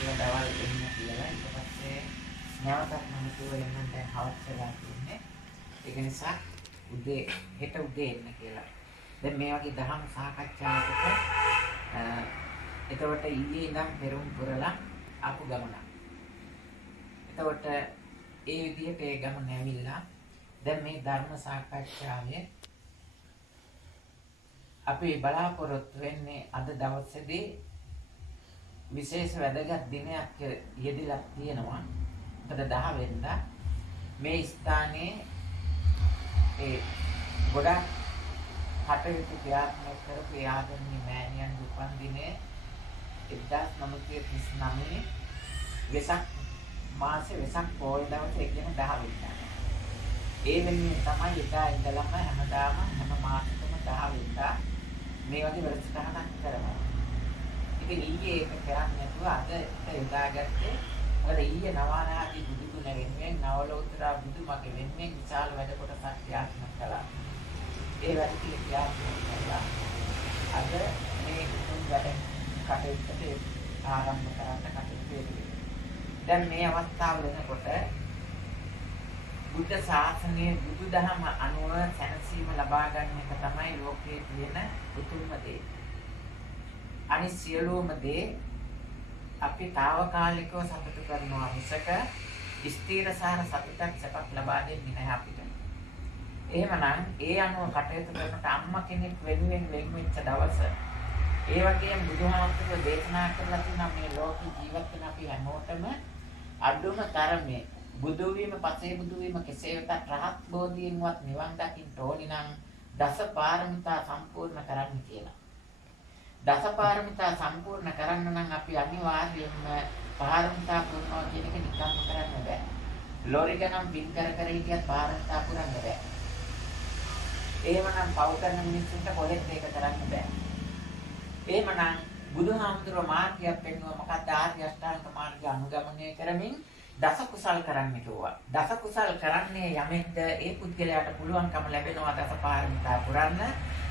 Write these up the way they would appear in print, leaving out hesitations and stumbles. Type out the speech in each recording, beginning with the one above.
කියලා දවල් එන්න කියලා. ඊට පස්සේ නැවතත් මම කිව්වා එන්න දැන් හවස් වෙලා තියෙන්නේ. ඒක නිසා හෙට උදේ එන්න කියලා. දැන් මේ වගේ දහම් සාකච්ඡාවකට එතකොට ඊයේ ඉඳන් පෙරම් පුරලා ආපු ගමන. එතකොට ඒ විදිහට ඒ ගමන ඇවිල්ලා දැන් මේ ධර්ම සාකච්ඡාවේ අපි බලාපොරොත්තු වෙන්නේ අද දවසේදී විශේෂ වැදගත් දිනයක් යෙදিলা තියෙනවා. මොකද 10 වෙනිදා මේ ස්ථානයේ ඒ ගොඩක් කටයුතු ක්‍රියාත්මක කරපු ආදරණීය මෑණියන් උපන් දිනේ 1939 වෙසක් මාසේ වෙසක් පොය දවසේ කියන 10 වෙනිදා. ඒ වෙනුවෙන් තමයි එදා ඉඳලම හැමදාම හැම මාසෙකම 10 වෙනිදා මේ වගේ වැඩසටහනක් කරනවා. ඉතින් ඊයේ ඒක කරන්නේ නැතුව අද යොදාගත්තේ මොකද ඊයේ නවානාදී බුදුගුණ වෙනුවෙන් නවලෝතර බුදුමගේ වෙනුවෙන් විශාල වැඩ කොටසක් ක්‍රියාත්මක කළා. ඒ වැඩ ක්‍රියාත්මක කළා. අද මේ උතුම් වැඩ කටයුත්තට ආරම්භ කරන්න කටයුතු වෙනවා. දැන් මේ අවස්ථාව වෙනකොට බුද්ධ ශාසනයේ බුදුදහම අනුව සැනසීම ලබා ගන්න එක තමයි ලෝකයේ තියෙන උතුම්ම දේ. අනිත් සියලුම දේ අපි తాවකාලිකව සතුටු කරනවා මිසක ස්ථීරසාර සතුටක් සැපක් ලබා දෙන්නේ නැහැ අපිට. එහෙමනම් ඒ අනුව කටයුතු කරනට අම්මා කෙනෙක් වෙනුවෙන් වෙන් වෙච්ච දවස ඒ වගේම බුදුහාමුදුරුවෝ දේශනා කරලා තියෙන මේ ලෝකේ ජීවත් වෙන අපි හැමෝටම අඩුම තරමේ බුදු වීම පසේ බුදු වීම කෙසේ වෙතත් රහත් බෝධියෙන්වත් නිවන් දකින්න ඕනි නම් දස පාරමිතා සම්පූර්ණ කරන්න කියලා. දස පාරමිතා සම්පූර්ණ කරන්න නම් අපි අනිවාර්යයෙන්ම පාරමිතා පුරනවා කියන එක නිකම්ම කරන්න බෑ. ලෝරි ගණන් බින් කර හිටියත් පාරමිතා පුරන්න බෑ. එහෙමනම් පව් කරන මිනිස්සුන්ට කොහෙත් ඒක කරන්න බෑ. එහෙමනම් බුදුහාමුදුරුවෝ මාර්ගයක් පෙන්වුවා මොකක්ද ආර්ය අෂ්ටාංග මාර්ගය අනුගමනය කරමින් දස කුසල් කරන්න කිව්වා. දස කුසල් කරන්නේ යමෙක්ද ඒ පුද්ගලයාට පුළුවන්කම ලැබෙනවා දස පාරමිතා පුරන්න.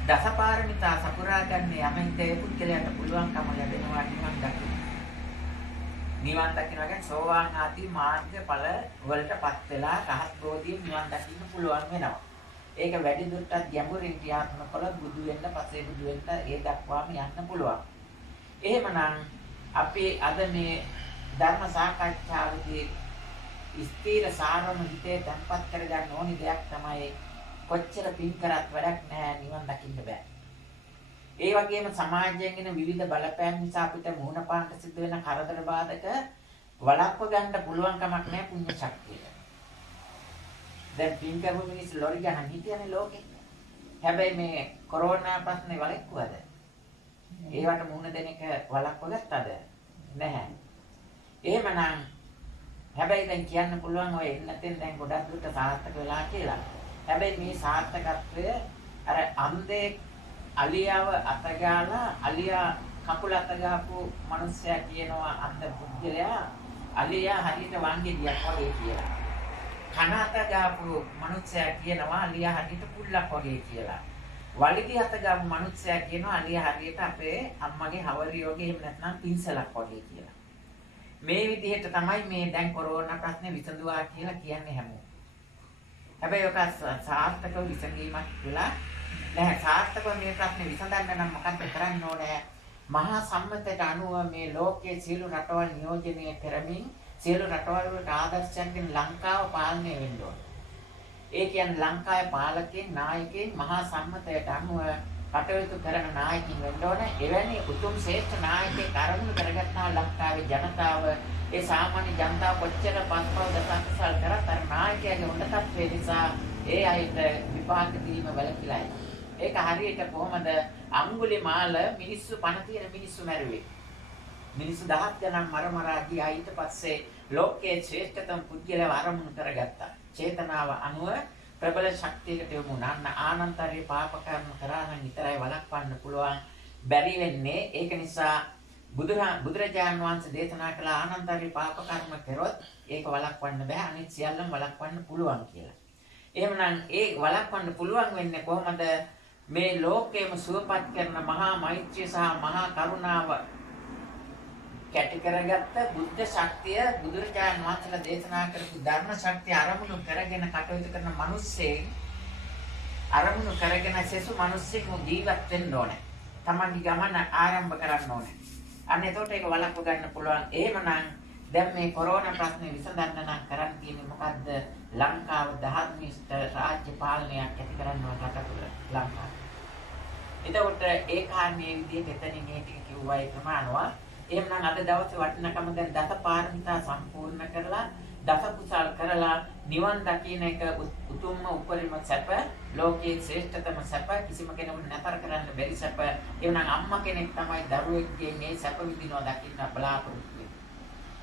දස පාරමිතා සපුරා ගන්න යමෙක්ද ඒ පුද්ගලයාට පුළුවන්කම ලැබෙනවා නිවන් දකින්න. නිවන් දකින්න කියන්නේ සෝවාන් ආදී මාර්ගඵල වලටපත් වෙලා රහත් බෝධියෙන් නිවන් දකින්න පුළුවන් වෙනවා. ඒක වැඩි දුරටත් ගැඹුරින් ක්‍රියාත්මක කළොත් බුදු වෙන්න පස්සේ බුදු වෙන්න ඒ දක්වාම යන්න පුළුවන්. එහෙමනම් අපි අද මේ ධර්ම සාකච්ඡාවේදී ස්ථීර සාරම හිතේ තැන්පත් කරගන්න ඕනි දෙයක් තමයි කොච්චර පින් කරත් වැඩක් නැහැ නිවන් දකින්න බෑ. ඒ වගේම සමාජයෙන් එන විවිධ බලපෑම් නිසා අපිට මුහුණ පාන්න සිද්ධ වෙන කරදර බාධක වළක්ව ගන්න පුළුවන් කමක් නැහැ පුණ්‍ය ශක්තියට. දැන් පින් කරපු මිනිස්සු ලොරි ගහන හිටියනේ ලෝකේ. හැබැයි මේ කොරෝනා ප්‍රශ්නේ වළක්වුවද? ඒවට මුහුණ දෙන එක වළක්ව ගත්තද? නැහැ. එහෙමනම් හැබැයි දැන් කියන්න පුළුවන් ඔය එන්නතෙන් දැන් ගොඩක් දුරට සාර්ථක වෙලා කියලා. හැබැයි මේ සාර්ථකත්වය අර අන්දේ අලියාව අතගාලා අලියා කකුල අතගාපු මිනිස්සයා කියනවා අන්ද පුද්ගලයා අලියා හරියට වංගෙඩියක් වගේ කියලා. කන අතගාපු මිනිස්සයා කියනවා අලියා හරියට පුල්ලක් වගේ කියලා. වලිගය අතගාපු මිනිස්සයා කියනවා අලියා හරියට අපේ අම්මගේ හවරිය වගේ එහෙම නැත්නම් පින්සලක් වගේ කියලා. මේ විදිහට තමයි මේ දැන් කොරෝනා ප්‍රශ්නේ විසඳුවා කියලා කියන්නේ හැමෝම. හැබැයි ඔක සාර්ථකව විසඳීමක් කියලා නැහැ. සාර්ථකව මේ ප්‍රශ්නේ විසඳන්න නම් මොකක්ද කරන්න ඕනේ? මහා සම්මතයට අනුව මේ ලෝකයේ සියලු රටවල් නියෝජනය කරමින් සියලු රටවල් වලට ආදර්ශයෙන් ලංකාව පාලනය වෙන්න ඕනේ. ඒ කියන්නේ ලංකාවේ පාලකයන් නායකයන් මහා සම්මතයට අනුව කටයුතු කරන නායකින් වෙන්න ඕනේ. එවැනි උතුම් ශ්‍රේෂ්ඨ නායකයෙක් අරමුණු කරගත්තා ලංකාවේ ජනතාව ඒ සාමාන්‍ය ජනතාව කොච්චර පස්පව දසකසල් කරත් අර නායකයාගේ උන්නතත්වය නිසා ඒ අයට විපාක දීම වැළකීලා යනවා. ඒක හරියට කොහමද අඟුලිමාල මිනිස්සු පණ තියෙන මිනිස්සු මැරුවේ. මිනිස්සු 10 ගණන් මරමරා ගියා. ඊට පස්සේ ලෝකයේ ශ්‍රේෂ්ඨතම පුද්ගලයව අරමුණු කරගත්තා. චේතනාව අනුව ප්‍රබල ශක්තියකට යොමු වුණා. ආනන්තරේ පාප කර්ම කරා නම් විතරයි වළක්වන්න පුළුවන්. බැරි වෙන්නේ ඒක නිසා බුදුරජාණන් වහන්සේ දේශනා කළ ආනන්තරේ පාප කර්ම කරොත් ඒක වළක්වන්න බෑ. අනිත් සියල්ලම වළක්වන්න පුළුවන් කියලා. එහෙමනම් ඒ වළක්වන්න පුළුවන් වෙන්නේ කොහොමද? මේ ලෝකයේම සුවපත් කරන මහා මෛත්‍රිය සහ මහා කරුණාව කැටි කරගත්ත බුද්ධ ශක්තිය බුදුරජාණන් වහන්සේලා දේශනා කරපු ධර්ම ශක්තිය අරමුණු කරගෙන කටයුතු කරන මිනිස්සේ අරමුණු කරගෙන සෙසු මිනිස්සෙකු ජීවත් වෙන්න ඕනේ. තමන්ගේ ගමන ආරම්භ කරන්න ඕනේ. අන්න එතකොට ඒක වළක්ව ගන්න පුළුවන්. එහෙමනම් දැන් මේ කොරෝනා ප්‍රශ්නේ විසඳන්න නම් කරන්න තියෙන්නේ මොකද්ද? ලංකාව ධර්මිෂ්ඨ රාජ්‍ය පාලනයක් ඇති කරන්න ඕන රටවල ලංකාව. එතකොට ඒ කාර්යයේ විදිහට එතනින් මේ ටික කිව්වා ඒ ප්‍රමාණවත්. එහෙමනම් අද දවසේ වටිනකම දැන් දස පාරමිතා සම්පූර්ණ කරලා දස කුසල් කරලා නිවන් දකින්න එක උතුම්ම උපරිම සැප ලෝකයේ ශ්‍රේෂ්ඨතම සැප කිසිම කෙනෙකුට නතර කරන්න බැරි සැප. එහෙනම් අම්මා කෙනෙක් තමයි දරුවෙක්ගේ මේ සැප විඳිනවා දකින්න බලාපොරොත්තු වෙන්නේ.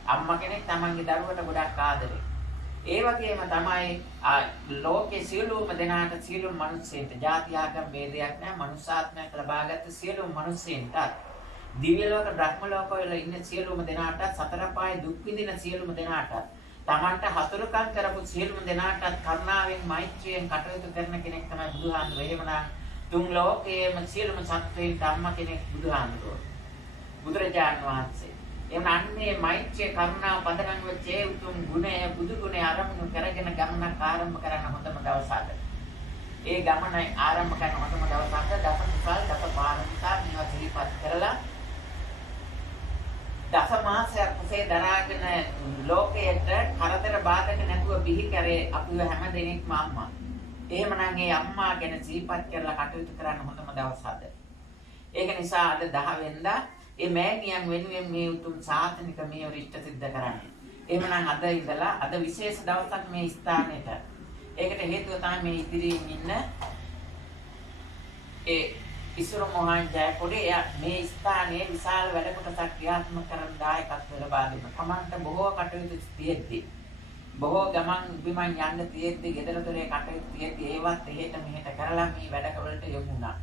අම්මා කෙනෙක් තමන්ගේ දරුවට ගොඩක් ආදරේ. ඒ වගේම තමයි ලෝකයේ සියලුම දෙනාට සියලුම මිනිස්සුන්ට ಜಾති ආගම් ભેදයක් නැහැ. මනුෂ්‍යාත්මයක් ලබාගත් සියලුම මිනිස්සුන්ට දිව්‍ය ලෝක බ්‍රහ්ම ලෝක වල ඉන්න සියලුම දෙනාට සතර පාය දුක් විඳින සියලුම දෙනාට තමන්ට හතුරුකම් කරපු සියලුම දෙනාට කරුණාවෙන් මෛත්‍රියෙන් කටයුතු කරන කෙනෙක් තමයි බුදුහාමුදුරුවෝ. එහෙමනම් තුන් ලෝකයේම සියලුම සත්වයින්ට අම්මා කෙනෙක් බුදුහාමුදුරුවෝ. බුදුරජාණන් වහන්සේ. එහෙනම් අන්නේ මෛත්‍රිය කරුණාව පදනම් වෙච්ච ඒ උතුම් ගුණය බුදු ගුණය ආරම්භ කරගෙන ගමනක් ආරම්භ කරන්න හොඳම දවසක්. ඒ ගමන ආරම්භ කරන හොඳම දවසක් දස කුසල් දස පාරමිතා මේවා සිහිපත් කරලා දස මාසයක් කුසේ දරාගෙන ලෝකයට කරදර බාධක නැතුව බිහි කරේ අපිව හැම දෙනෙක්ම අම්මා. එහෙමනම් ඒ අම්මා ගැන සිහිපත් කරලා කටයුතු කරන්න හොඳම දවසක්. ඒක නිසා අද 10 වෙනිදා ඒ මෑණියන් වෙනුවෙන් මේ උතුම් සාසනික මේ රිෂ්ඨ සිද්ධ කරන්නේ. එහෙමනම් අද ඉඳලා අද විශේෂ දවසක් මේ ස්ථානෙට. ඒකට හේතුව තමයි මේ ඉදිරියෙන් ඉන්න ඒ ඉසුරු මොහන් ජයකොඩේ මේ ස්ථානයේ විශාල වැඩ කොටසක් ක්‍රියාත්මක කරන දායකත්ව ලබා දෙන. තමන්ට බොහෝ කටයුතු තියෙද්දි බොහෝ ගමන් බිමන් යන්න තියෙද්දි ගෙදර දොරේ කටයුතු තියෙද්දි ඒවත් එහෙට මෙහෙට කරලා මේ වැඩවලට යොමු වුණා.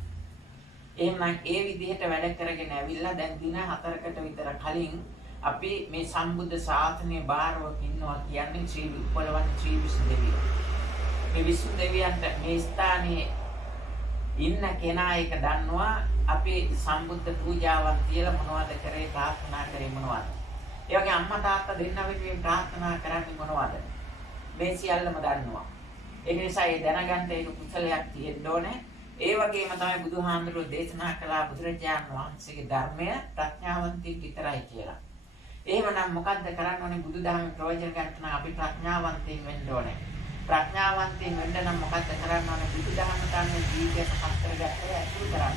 එහෙනම් ඒ විදිහට වැඩ කරගෙන ඇවිල්ලා දැන් දින 4කට විතර කලින් අපි මේ සම්බුද්ධ ශාසනය බාරව ඉන්නවා කියන්නේ ශ්‍රී උපලවන්න ශ්‍රී විසු දෙවියෝ. මේ විසු දෙවියන්ට මේ ස්ථානයේ ඉන්න කෙනා එක දන්නවා අපි සම්බුද්ධ පූජාවන් කියලා මොනවද කරේ ප්‍රාර්ථනා කරේ මොනවද? ඒ වගේ අම්මා තාත්තා දෙන්න වෙනුවෙන් ප්‍රාර්ථනා කරන්නේ මොනවද? මේ සියල්ලම දන්නවා. ඒ නිසා ඒ දැනගන්න ඒක කුසලයක් තියෙන්න ඕනේ. ඒ වගේම තමයි බුදුහාමුදුරුවෝ දේශනා කළා බුදුරජාණන් වහන්සේගේ ධර්මය ප්‍රඥාවන්තයින් විතරයි කියලා. එහෙමනම් මොකද්ද කරන්න ඕනේ බුදුදහමේ ප්‍රයෝජන ගන්න අපි ප්‍රඥාවන්තයින් වෙන්න ඕනේ. ප්‍රඥාවන්තයින් වෙන්න නම් මොකද්ද කරන්න ඕනේ බුදුදහම තමයි ජීවිතයට පත් කරගත්තේ අසුරු කරන්න.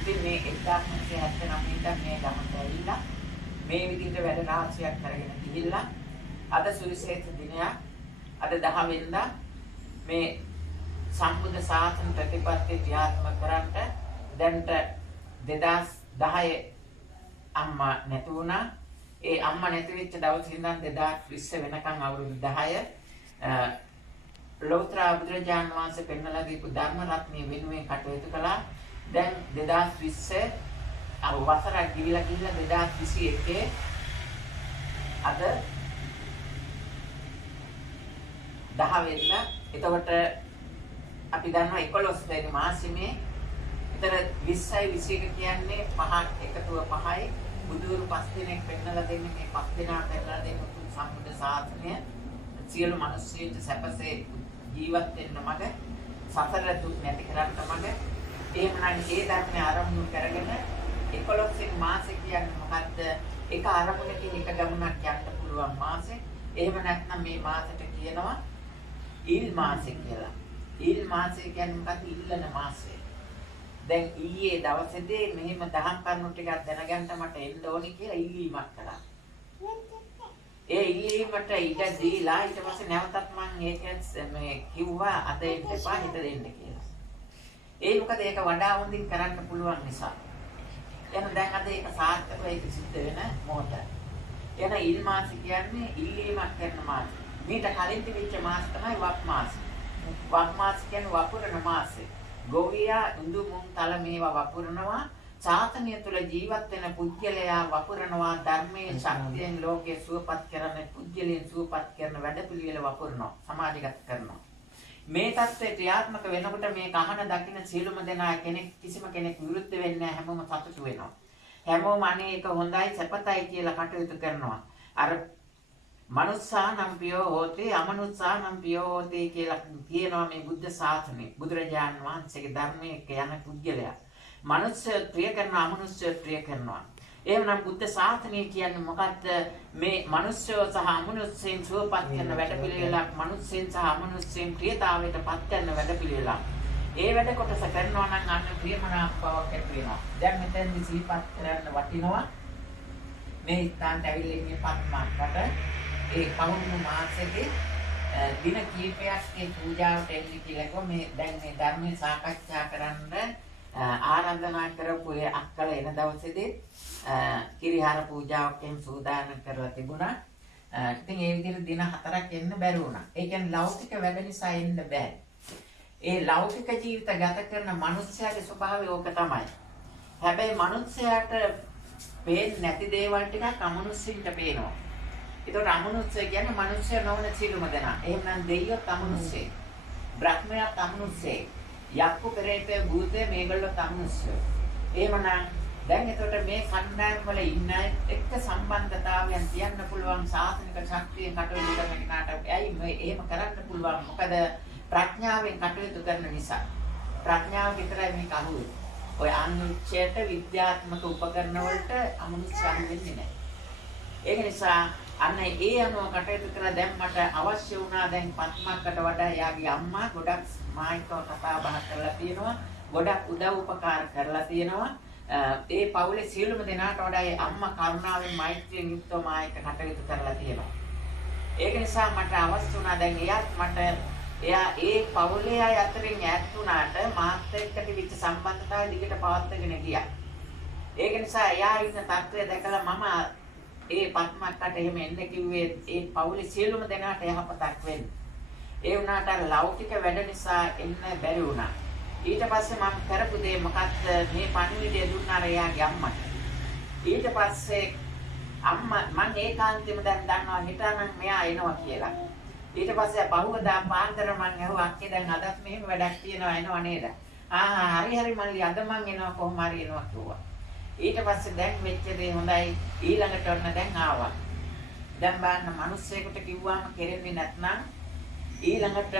ඉතින් මේ 1979 ඉඳන් මේ ගමනට ඇවිල්ලා මේ විදිහට වැඩ රාශියක් කරගෙන ගිහිල්ලා අද සුවිශේෂ දිනයක් අද 10 වෙනිදා මේ සම්බුද්ධ ශාසන ප්‍රතිපත්ති ක්‍රියාත්මක කරන්ට දැන්ට 2010 අම්මා නැති වුණා. ඒ අම්මා නැති වෙච්ච දවසේ ඉඳන් 2020 වෙනකන් අවුරුදු 10 ලෝතර බුදුරජාණන් වහන්සේ පෙන්වලා දීපු ධර්ම රත්නය වෙනුවෙන් කටයුතු කළා. දැන් 2020 වසරක් ගිවිලා 2021 අද 10 වෙනිදා. එතකොට අපි දන්නවා 11 වෙනි මාසෙමේ විතර 20යි 21 කියන්නේ 5ක් එකතුව 5යි බුදුරු 5 දිනක් පෙන්නලා දෙන්නේ මේ 5 දිනා පෙන්නලා දෙන උතුම් සම්බුද්ධ ශාසනය සියලු මිනිස්සුන්ට සැපසේ ජීවත් වෙන්න මඟ සතර දුක් නැති කරන්න මඟ එහෙමනම් ඒ ධර්මයේ ආරම්භ කරගෙන 11 වෙනි මාසෙ කියන්නේ මොකද්ද? එක ආරම්භණකින් එක ගමනක් යන්න පුළුවන් මාසෙ. එහෙම නැත්නම් මේ මාසෙට කියනවා ඊල් මාසෙ කියලා. ඊල් මාසය කියන්නේ මොකක්ද? ඉල්ලන මාසය. දැන් ඊයේ දවසේදී මෙහෙම දහම් කරුණු ටිකක් දැනගන්න මට එන්න ඕනි කියලා ඉල්ලීමක් කළා. ඒ ඉල්ලීමට ඉඩ දීලා ඊට පස්සේ නැවතත් මම ඒකත් මේ කිව්වා අද එන්න එපා හිත දෙන්න කියලා. ඒ මොකද ඒක වඩා හොඳින් කරන්න පුළුවන් නිසා. එහෙනම් දැන් අද ඒක සාර්ථකව ඒක සිද්ධ වෙන මොහොත. එහෙනම් ඊල් මාසය කියන්නේ ඉල්ලීමක් කරන මාසය. මීට කලින් තිබිච්ච මාස තමයි වප් මාසය. වප් මාස කියන්නේ වපුරන මාසෙ. ගෝවියා ඉඳු මුන් තල මේවා වපුරනවා. සාතනිය තුල ජීවත් වෙන පුජ්‍යලයා වපුරනවා ධර්මයේ ශක්තියෙන් ලෝකයේ සුවපත් කරන පුජ්‍යලයන් සුවපත් කරන වැඩපිළිවෙල වපුරනවා. සමාජගත කරනවා. මේ தත්ත්වයට ක්‍රියාත්මක වෙනකොට මේ කහන දකින්න සියලුම දෙනා කිසිම කෙනෙක් විරුද්ධ වෙන්නේ නැහැ. හැමෝම සතුටු වෙනවා. හැමෝම අනේ ඒක හොඳයි සපතයි කියලා කටයුතු කරනවා. අර මනුස්සානම් පියෝ හෝති අමනුස්සානම් පියෝ හෝති කියලා කියනවා මේ බුද්ධ ශාසනය. බුදුරජාන් වහන්සේගේ ධර්මයේ යන පුද්ගලයා. මනුෂ්‍ය ප්‍රිය කරනවා අමනුෂ්‍ය ප්‍රිය කරනවා. එහෙනම් බුද්ධ ශාසනය කියන්නේ මොකද්ද? මේ මනුෂ්‍යව සහ අමනුෂ්‍යයන් සුවපත් කරන වැඩපිළිවෙලක්, මනුෂ්‍යයන් සහ අමනුෂ්‍යයන් ප්‍රියතාවයට පත් කරන වැඩපිළිවෙලක්. ඒ වැඩ කොටස කරනවා නම් අන්න ප්‍රියමනාප බවක් ඇති වෙනවා. දැන් මෙතෙන්දි සිහිපත් කරන්න වටිනවා. මේ ස්ථානට ඇවිල්ලා ඉන්නේ පත්මාකට ඒ පෞර්ණමි මාසෙදී දින කීපයක් මේ පූජාවට එන්න කියලා මේ දැන් මේ ධර්මයේ සාකච්ඡා කරන්න ආරාධනා කරපු ඒ අක්කල එන දවසේදී කිරිහාර පූජාවකින් සූදානම් කරලා තිබුණා. ඉතින් ඒ විදිහට දින 4ක් එන්න බැරි වුණා. ඒ කියන්නේ ලෞකික වැඩ නිසා එන්න බෑ. ඒ ලෞකික ජීවිත ගත කරන මිනිස්යාගේ ස්වභාවය ඕක තමයි. හැබැයි මිනිස්යාට පේන්නේ නැති දේවල් ටිකක් අමනුෂ්‍යින්ට පේනවා. ඒතකොට අමනුෂ්‍ය කියන්නේ මිනිස්යා නොවන සියලුම දෙනා. එහෙනම් දෙයියොත් අමනුෂ්‍යෙක්. බ්‍රහ්මයාත් අමනුෂ්‍යෙක්. යක්කු පෙරේතය භූතය මේගොල්ලෝ අමනුෂ්‍යය. එහෙමනම් දැන් එතකොට මේ කණ්ඩායම් වල ඉන්න එක්ක සම්බන්ධතාවයන් තියන්න පුළුවන් සාසනික ශක්තිය කටයුතු කරන කෙනාට ඇයි මේ එහෙම කරන්න පුළුවන්? මොකද ප්‍රඥාවෙන් කටයුතු කරන නිසා. ප්‍රඥාව විතරයි මේක අහුවෙන්නේ. ඔය අනුච්ඡේත විද්‍යාත්මක උපකරණ වලට අමනුෂ්‍ය වෙන්නේ නැහැ. ඒක නිසා අන්න ඒ අනුව කටයුතු කරලා දැන් මට අවශ්‍ය වුණා දැන් පත්මකට වඩා යාගේ අම්මා ගොඩක් මායිකව කතා බහ කරලා තියෙනවා. ගොඩක් උදව් උපකාර කරලා තියෙනවා. ඒ පවුලේ සියලුම දෙනාට වඩා ඒ අම්මා කරුණාවෙන් මෛත්‍රියෙන් යුක්තව මායික කටයුතු කරලා තියෙනවා. ඒක නිසා මට අවශ්‍ය වුණා දැන් එයා ඒ පවුලේ අය අතරින් ඈත් වුණාට මාත් එක්ක තිබිච්ච සම්බන්ධතාවය දිගට පවත්වාගෙන ගියා. ඒක නිසා එයා ඉන්න තත්ත්වය දැකලා මම ඒ පත්මකට එහෙම එන්න කිව්වේ ඒ පවුලේ සියලුම දෙනාට යහපතක් වෙන්න. ඒ වුණාට ලෞකික වැඩ නිසා එන්න බැරි වුණා. ඊට පස්සේ මම කරපු දේ මොකක්ද මේ පණිවිඩය දුන්නාර එයාගේ අම්මට. ඊට පස්සේ අම්මා මම ඒකාන්තයෙන්ම දැන් දන්නවා හිතානම් මෙයා එනවා කියලා. ඊට පස්සේ බහුවදා පාන්දර මම ඇහුවා අක්කේ දැන් අදත් මෙහෙම වැඩක් තියෙනවා එනවා නේද? හරි මල්ලි අද මං එනවා කොහොම හරි එනවා කිව්වා. ඊට පස්සේ දැන් වෙච්ච දේ හොඳයි ඊළඟට ඔන්න දැන් ආවා. දැන් බලන්න මිනිස්සෙකුට කිව්වම කෙරෙන්නේ නැත්නම් ඊළඟට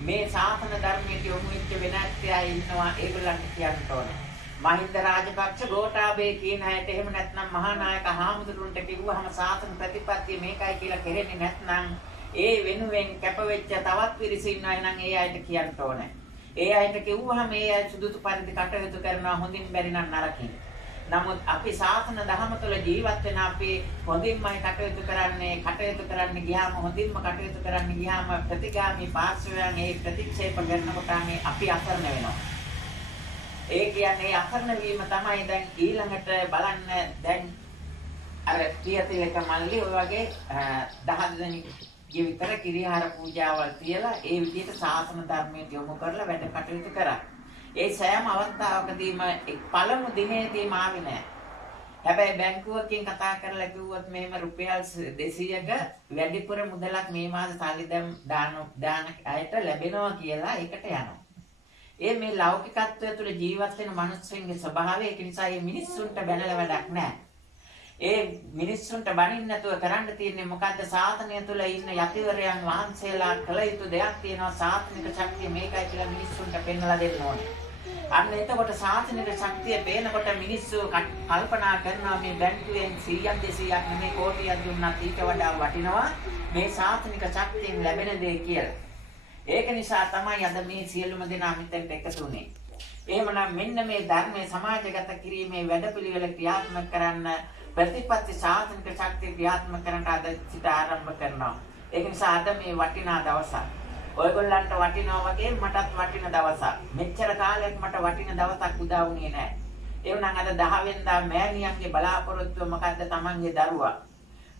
මේ ශාසන ධර්මයේ යොමු වෙච්ච වෙනත් අය ඉන්නවා ඒගොල්ලන්ට කියන්න ඕනේ. මහින්ද රාජපක්ෂ ගෝඨාභය කියන අයට එහෙම නැත්නම් මහානායක හාමුදුරුවන්ට කිව්වහම ශාසන ප්‍රතිපත්තිය මේකයි කියලා කෙරෙන්නේ නැත්නම් ඒ වෙනුවෙන් කැපවෙච්ච තවත් පිරිස ඉන්නවා නම් ඒ අයට කියන්න ඕනේ. ඒ අයට කිව්වහම ඒ අය සුදුසු පරිදි කටයුතු කරනවා හොඳින් බැරි නම් නරකින්. නමුත් අපි ශාසන දහම තුළ ජීවත් වෙන අපි හොඳින්මයි කටයුතු කරන්න ගියාම හොඳින්ම කටයුතු කරන්න ගියාම ප්‍රතිගාමී පාර්ශවයන් ඒ ප්‍රතික්ෂේප කරනකොට අපි අසරණ වෙනවා. ඒ කියන්නේ අසරණ වීම තමයි දැන් ඊළඟට බලන්න දැන් අර ක්‍රියාතිලක මල්ලි ඔය වගේ 10 දෙනෙක් විතර කිරිහාර පූජාවල් තියලා ඒ විදිහට ශාසන ධර්මයේ යොමු කරලා වැඩ කටයුතු කරා. ඒ සෑම අවස්ථාවකදීම පළමු දිනේදීම ආවේ නැහැ. හැබැයි බැංකුවකින් කතා කරලා කිව්වොත් මෙහෙම රුපියල් 200ක වැඩිපුර මුදලක් මේ මාසේ සල්ලි දාන අයට ලැබෙනවා කියලා ඒකට යනවා. මේ ලෞකිකත්වය තුළ ජීවත් වෙන මිනිස්සුන්ගේ ස්වභාවය ඒක නිසා මේ මිනිස්සුන්ට බැනලා වැඩක් නැහැ. ඒ මිනිස්සුන්ට බනින්න නැතුව කරන්න තියෙන්නේ මොකද්ද? සාතනය තුළ ඉන්න යතිවරයන් වහන්සේලා කළ යුතු දෙයක් තියෙනවා. සාතනික ශක්තිය මේකයි කියලා මිනිස්සුන්ට පෙන්වලා දෙන්න ඕනේ. අන්න එතකොට සාතනික ශක්තිය පේනකොට මිනිස්සු කල්පනා කරනවා මේ බැංකුවෙන් 100ක් 200ක් නෙමෙයි කෝටියක් දුන්නත් ඊට වඩා වටිනවා මේ සාතනික ශක්තියෙන් ලැබෙන දේ කියලා. ඒක නිසා තමයි අද මේ සියලුම දෙනා මෙතෙන්ට එකතු වුනේ. එහෙමනම් මෙන්න මේ ධර්මයේ සමාජගත කිරීමේ වැඩපිළිවෙල ක්‍රියාත්මක කරන්න ප්‍රතිපත්ති සාධනික ශක්තිය ක්‍රියාත්මක කරන්නට අද සිට ආරම්භ කරනවා. ඒක නිසා අද මේ වටිනා දවසක්. ඔයගොල්ලන්ට වටිනවා වගේ මටත් වටින දවසක්. මෙච්චර කාලයක් මට වටින දවසක් උදා වුණේ නැහැ. ඒ වුණාම අද 10 වෙනිදා මෑණියන්ගේ බලාපොරොත්තුව මොකද්ද? තමන්ගේ දරුවා.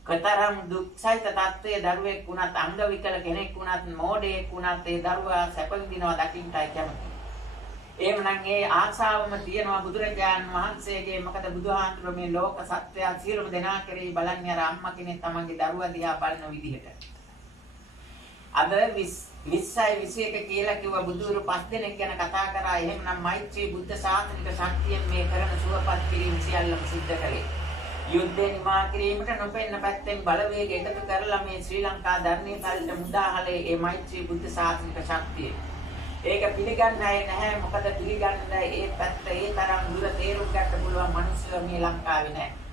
කතරම් දුක්සහිත තත්ත්වයේ දරුවෙක් වුණත් අංග විකල කෙනෙක් වුණත් මෝඩයෙක් වුණත් ඒ දරුවා සැප විඳිනවා දකින්නයි කැමති. එහෙමනම් ඒ ආශාවම තියෙනවා බුදුරජාණන් වහන්සේගේ. මොකද බුදුහාමුදුරුවෝ මේ ලෝක සත්‍යය සියලුම දෙනා කෙරෙහි බලන්නේ අර අම්මා කෙනෙක් තමන්ගේ දරුවා දිහා බලන විදිහට. අද 20යි 21 කියලා කිව්ව බුදුරු 5 දෙනෙක් ගැන කතා කරා. එහෙමනම් මෛත්‍රී බුද්ධ ශාසනික ශක්තියෙන් මේ කරන සුවපත් කිරීම සියල්ලම සිද්ධ කළේ. යුද්ධේ නිමා කිරීමට නොපෙන්න පැත්තෙන් බලවේග එකතු කරලා මේ ශ්‍රී ලංකා ධර්මයේ තලට මුදාහලේ මේ මෛත්‍රී බුද්ධ ශාසනික ශක්තිය. ඒක පිළිගන්නේ නැහැ. මොකද පිළිගන්නේ ඒ පැත්ත ඒ තරම් දුර තේරුම් ගන්න පුළුවන් මිනිස්සු මේ ලංකාවේ නැහැ.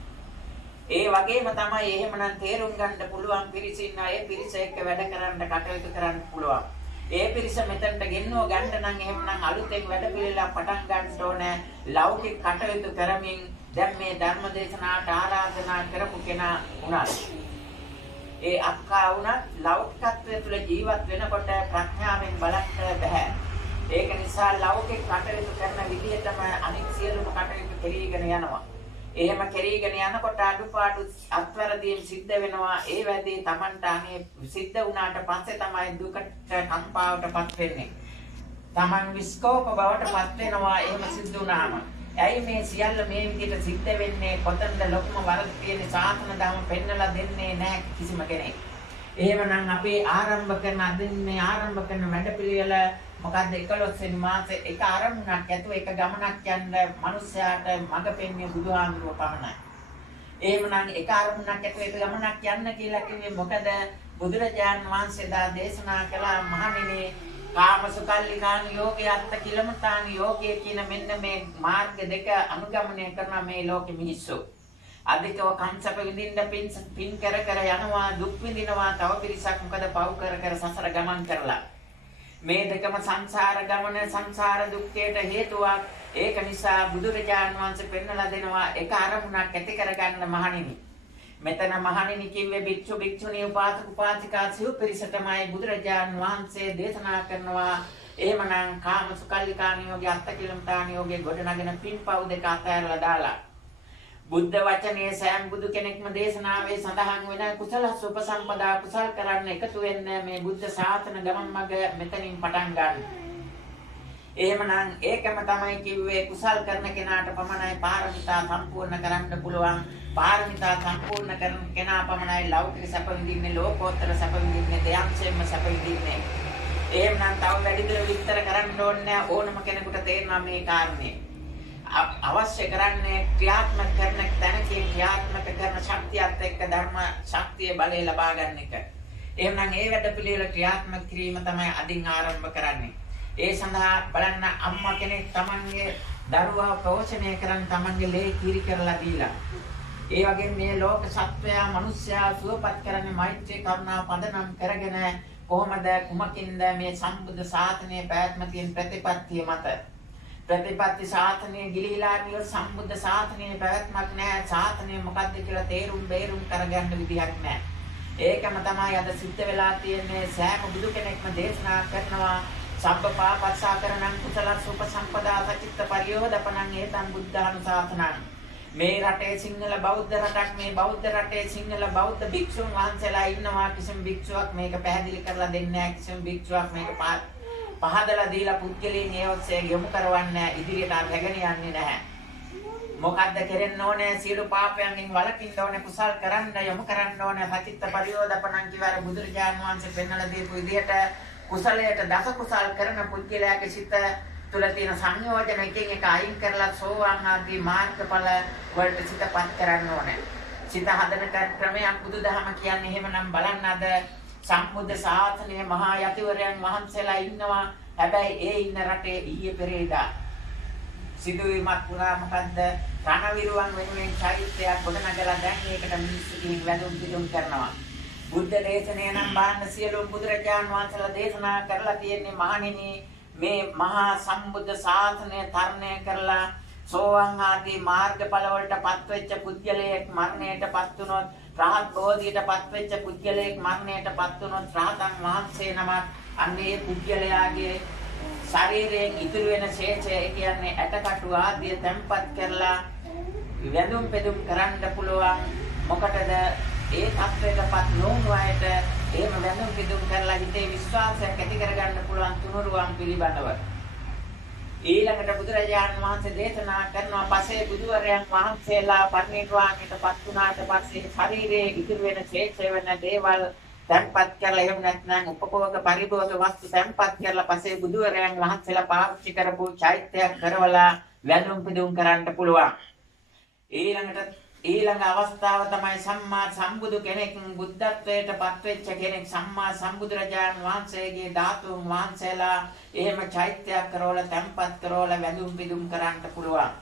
ඒ වගේම තමයි එහෙමනම් තේරුම් ගන්න පුළුවන් පිරිස ඉන්න ඒ පිරිස එක්ක වැඩ කරන්න කටයුතු කරන්න පුළුවන්. ඒ පිරිස මෙතනට ගෙන්නව ගන්න නම් එහෙමනම් අලුතෙන් වැඩ පිළිලා පටන් ගන්න ඕනේ. ලෞකික කටයුතු කරමින් දැන් මේ ධර්ම දේශනාවට ආරාධනා කරපු කෙනා උනත් ඒ අක්කා උනත් ලෞකිකත්වයේ තුල ජීවත් වෙනකොට ප්‍රඥාවෙන් බලන්න බෑ. ඒක නිසා ලෞකික කටයුතු කරන විදිහටම අනිත් සියලුම කටයුතු කෙරීගෙන යනවා. එහෙම කෙරීගෙන යනකොට අඩුපාඩු අත්වැරදීම් සිද්ධ වෙනවා. ඒ වැඩේ Tamanට අනේ සිද්ධ වුණාට පස්සේ තමයි දුකට කම්පාවටපත් වෙන්නේ. Taman විස්කෝප බවටපත් වෙනවා. එහෙම සිද්ධ වුණාම ඇයි මේ සියල්ල මේ විදිහට සිද්ධ වෙන්නේ? කොතනද ලොකුම වරද තියෙන්නේ? සාසන ධර්ම පෙන්නලා දෙන්නේ නැහැ කිසිම කෙනෙක්. එහෙමනම් අපි ආරම්භ කරන අදින්නේ ආරම්භ කරන වැඩපිළිවෙල මොකද්ද? 11 වෙනි මාසේ එක ආරම්භයක් ඇතුව එක ගමනක් යන්න මිනිස්යාට මඟ පෙන්වන්නේ බුදුහාමුදුරුවෝ පමණයි. එහෙමනම් එක ආරම්භයක් ඇතුව එක ගමනක් යන්න කියලා කිව්වේ මොකද? බුදුරජාන් වහන්සේ දා දේශනා කළා මහණෙනි කාමසුකල්ලිකාන යෝගය අත්ත කිලමතාන යෝගය කියන මෙන්න මේ මාර්ග දෙක අනුගමනය කරන මේ ලෝකෙ මිනිස්සු අධිකව කංශප විඳින්න පින් කර කර යනවා දුක් විඳිනවා. තව පිරිසක් මොකද පව් කර කර සසර ගමන් කරලා මේ දෙකම සංසාර ගමන සංසාර දුක්ඛයට හේතුවක්. ඒක නිසා බුදුරජාණන් වහන්සේ පෙන්වලා දෙනවා එක අරමුණක් ඇති කරගන්න මහණෙනි. මෙතන මහණෙනි කිව්වේ භික්ෂු භික්ෂුණී උපාසක උපාසිකා සිව් පිරිසටමයි බුදුරජාණන් වහන්සේ දේශනා කරනවා. එහෙමනම් කාමසුකල්ලිකාන යෝගය අත්ත කිලමතාන යෝගය ගොඩනගෙන පින්පව් දෙක අතහැරලා දාලා බුද්ධ වචනේ සෑම බුදු කෙනෙක්ම දේශනාවේ සඳහන් වෙන කුසල සුපසම්පදා කුසල් කරන්න එකතු වෙන්න මේ බුද්ධ ශාසන ගමන් මඟ මෙතනින් පටන් ගන්න. එහෙමනම් ඒකම තමයි කිව්වේ කුසල් කරන කෙනාට පමණයි පාරමිතා සම්පූර්ණ කරන්න පුළුවන්. පාරමිතා සම්පූර්ණ කරන කෙනා පමණයි ලෞකික සැප විඳින්නේ ලෝකෝත්තර සැප විඳින්නේ දෙයන්සෙම සැප විඳින්නේ. එහෙමනම් තව වැඩිදුර විස්තර කරන්න ඕනේ ඕනම කෙනෙකුට තේරෙනවා මේ කාරණේ. අවශ්‍ය කරන්නේ ක්‍රියාත්මක කරන තැනකින් ක්‍රියාත්මක කරන ශක්තියත් එක්ක ධර්ම ශක්තිය බලය ලබා ගන්න එක. එහෙනම් ඒ වැඩ පිළිවෙල ක්‍රියාත්මක කිරීම තමයි අදින් ආරම්භ කරන්නේ. ඒ සඳහා බලන්න අම්මා කෙනෙක් තමන්ගේ දරුවා පෝෂණය කරන් තමන්ගේ ලේ කිරි කරලා දීලා. ඒ වගේ මේ ලෝක සත්වයා මිනිස්යා සුවපත් කරන්නේ මෛත්‍රී කරුණා පදනම් කරගෙන කොහොමද කුමකින්ද මේ සම්බුද්ධ ශාසනයේ පැවැත්ම තියෙන ප්‍රතිපත්තිය මත ප්‍රතිපත්ති ශාසනය ගිලිහිලා නිය සම්බුද්ධ ශාසනයේ පැවැත්මක් නැහැ. ශාසනය මොකක්ද කියලා තේරුම් බේරුම් කරගන්න විදිහක් නැහැ. ඒකම තමයි අද සිද්ධ වෙලා තියෙන්නේ. සෑම බුදු කෙනෙක්ම දේශනා කරනවා සබ්බපාපස්සා කරණං කුසල සුපසම්පදා සචිත්ත පරියෝදපණං ඒතං බුද්ධානුශාසනං. මේ රටේ සිංහල බෞද්ධ රටක්. මේ බෞද්ධ රටේ සිංහල බෞද්ධ භික්ෂුන් වහන්සේලා ඉන්නවා. කිසිම භික්ෂුවක් මේක පැහැදිලි කරලා දෙන්නේ නැහැ. කිසිම භික්ෂුවක් මේක පහදලා දීලා පුද්ගලයන් ඒ ඔස්සේ යොමු කරවන්නේ ඉදිරියට අරගෙන යන්නේ නැහැ. මොකද්ද කරන්න ඕනේ? සියලු පාපයන්ගෙන් වළකින්න ඕනේ. කුසල් කරන්න යොමු කරන්න ඕනේ. සචිත්ත පරියෝදපණං කිවර බුදුරජාණන් වහන්සේ පෙන්වලා දීපු විදිහට කුසලයට දස කුසල් කරන පුද්ගලයාගේ සිත තුළ තියෙන සංයෝජන එකින් එක අයින් කරලා සෝවාන් ආදී මාර්ගඵල වලට සිතපත් කරන්න ඕනේ. සිත හදන ක්‍රමයක් බුදුදහම කියන්නේ. එහෙමනම් බලන්න අද සම්බුද්ධ ශාසනයේ මහා යතිවරයන් වහන්සේලා ඉන්නවා. හැබැයි ඒ ඉන්න රටේ ඊයේ පෙරේදා සිදුවීමක් පුරා මොකද්ද? රණවිරුවන් වෙනුවෙන් චෛත්‍යයක් ගොඩනගලා දැන් ඒකට මිනිස්සු කින් වැඳුම් පිදුම් කරනවා. බුද්ධ දේශනේ නම් බාන්න සියලුම බුදුරජාණන් වහන්සේලා දේශනා කරලා තියෙන්නේ මහණෙනි මේ මහා සම්බුද්ධ ශාසනය තරණය කරලා සෝවාන් ආදී මාර්ගඵල වලට පත්වෙච්ච පුද්ගලයෙක් මරණයටපත් වුණොත් රහත් බෝධියටපත් වෙච්ච පුද්ගලයෙක් මරණයටපත් වුණොත් රහතන් වහන්සේ නමක් අන්නේ පුද්ගලයාගේ ශරීරයෙන් ඉතුරු වෙන ශේෂය කියන්නේ ඇටකටු ආදී තැම්පත් කරලා වැඳුම් පෙදුම් කරන්න පුළුවන්. මොකටද? ඒ තත්වයටපත් නොවුණු අයට එහෙම වැඳුම් පෙදුම් කරලා හිතේ විශ්වාසයක් ඇති කරගන්න පුළුවන් තුනුරුවන් පිළිබඳව. ඊළඟට බුදුරජාණන් වහන්සේ දේශනා කරනවා පසේ බුදුවරයන් වහන්සේලා පරිනිර්වාණයටපත් වුණාට පස්සේ ශරීරයේ ඉතුරු වෙන ශේෂය වෙන දේවල් තැන්පත් කරලා එහෙම නැත්නම් උපභෝග පරිභෝග වස්තු තැන්පත් කරලා පස්සේ බුදුරයන් වහන්සේලා පාවිච්චි කරපු චෛත්‍යයක් කරවලා වැඳුම් පිදුම් කරන්න පුළුවන්. ඊළඟ අවස්ථාව තමයි සම්මා සම්බුදු කෙනෙක් බුද්ධත්වයට පත්වෙච්ච කෙනෙක් සම්මා සම්බුදුරජාණන් වහන්සේගේ ධාතුන් වහන්සේලා එහෙම චෛත්‍යයක් කරවලා තැන්පත් කරවලා වැඳුම් පිදුම් කරන්න පුළුවන්.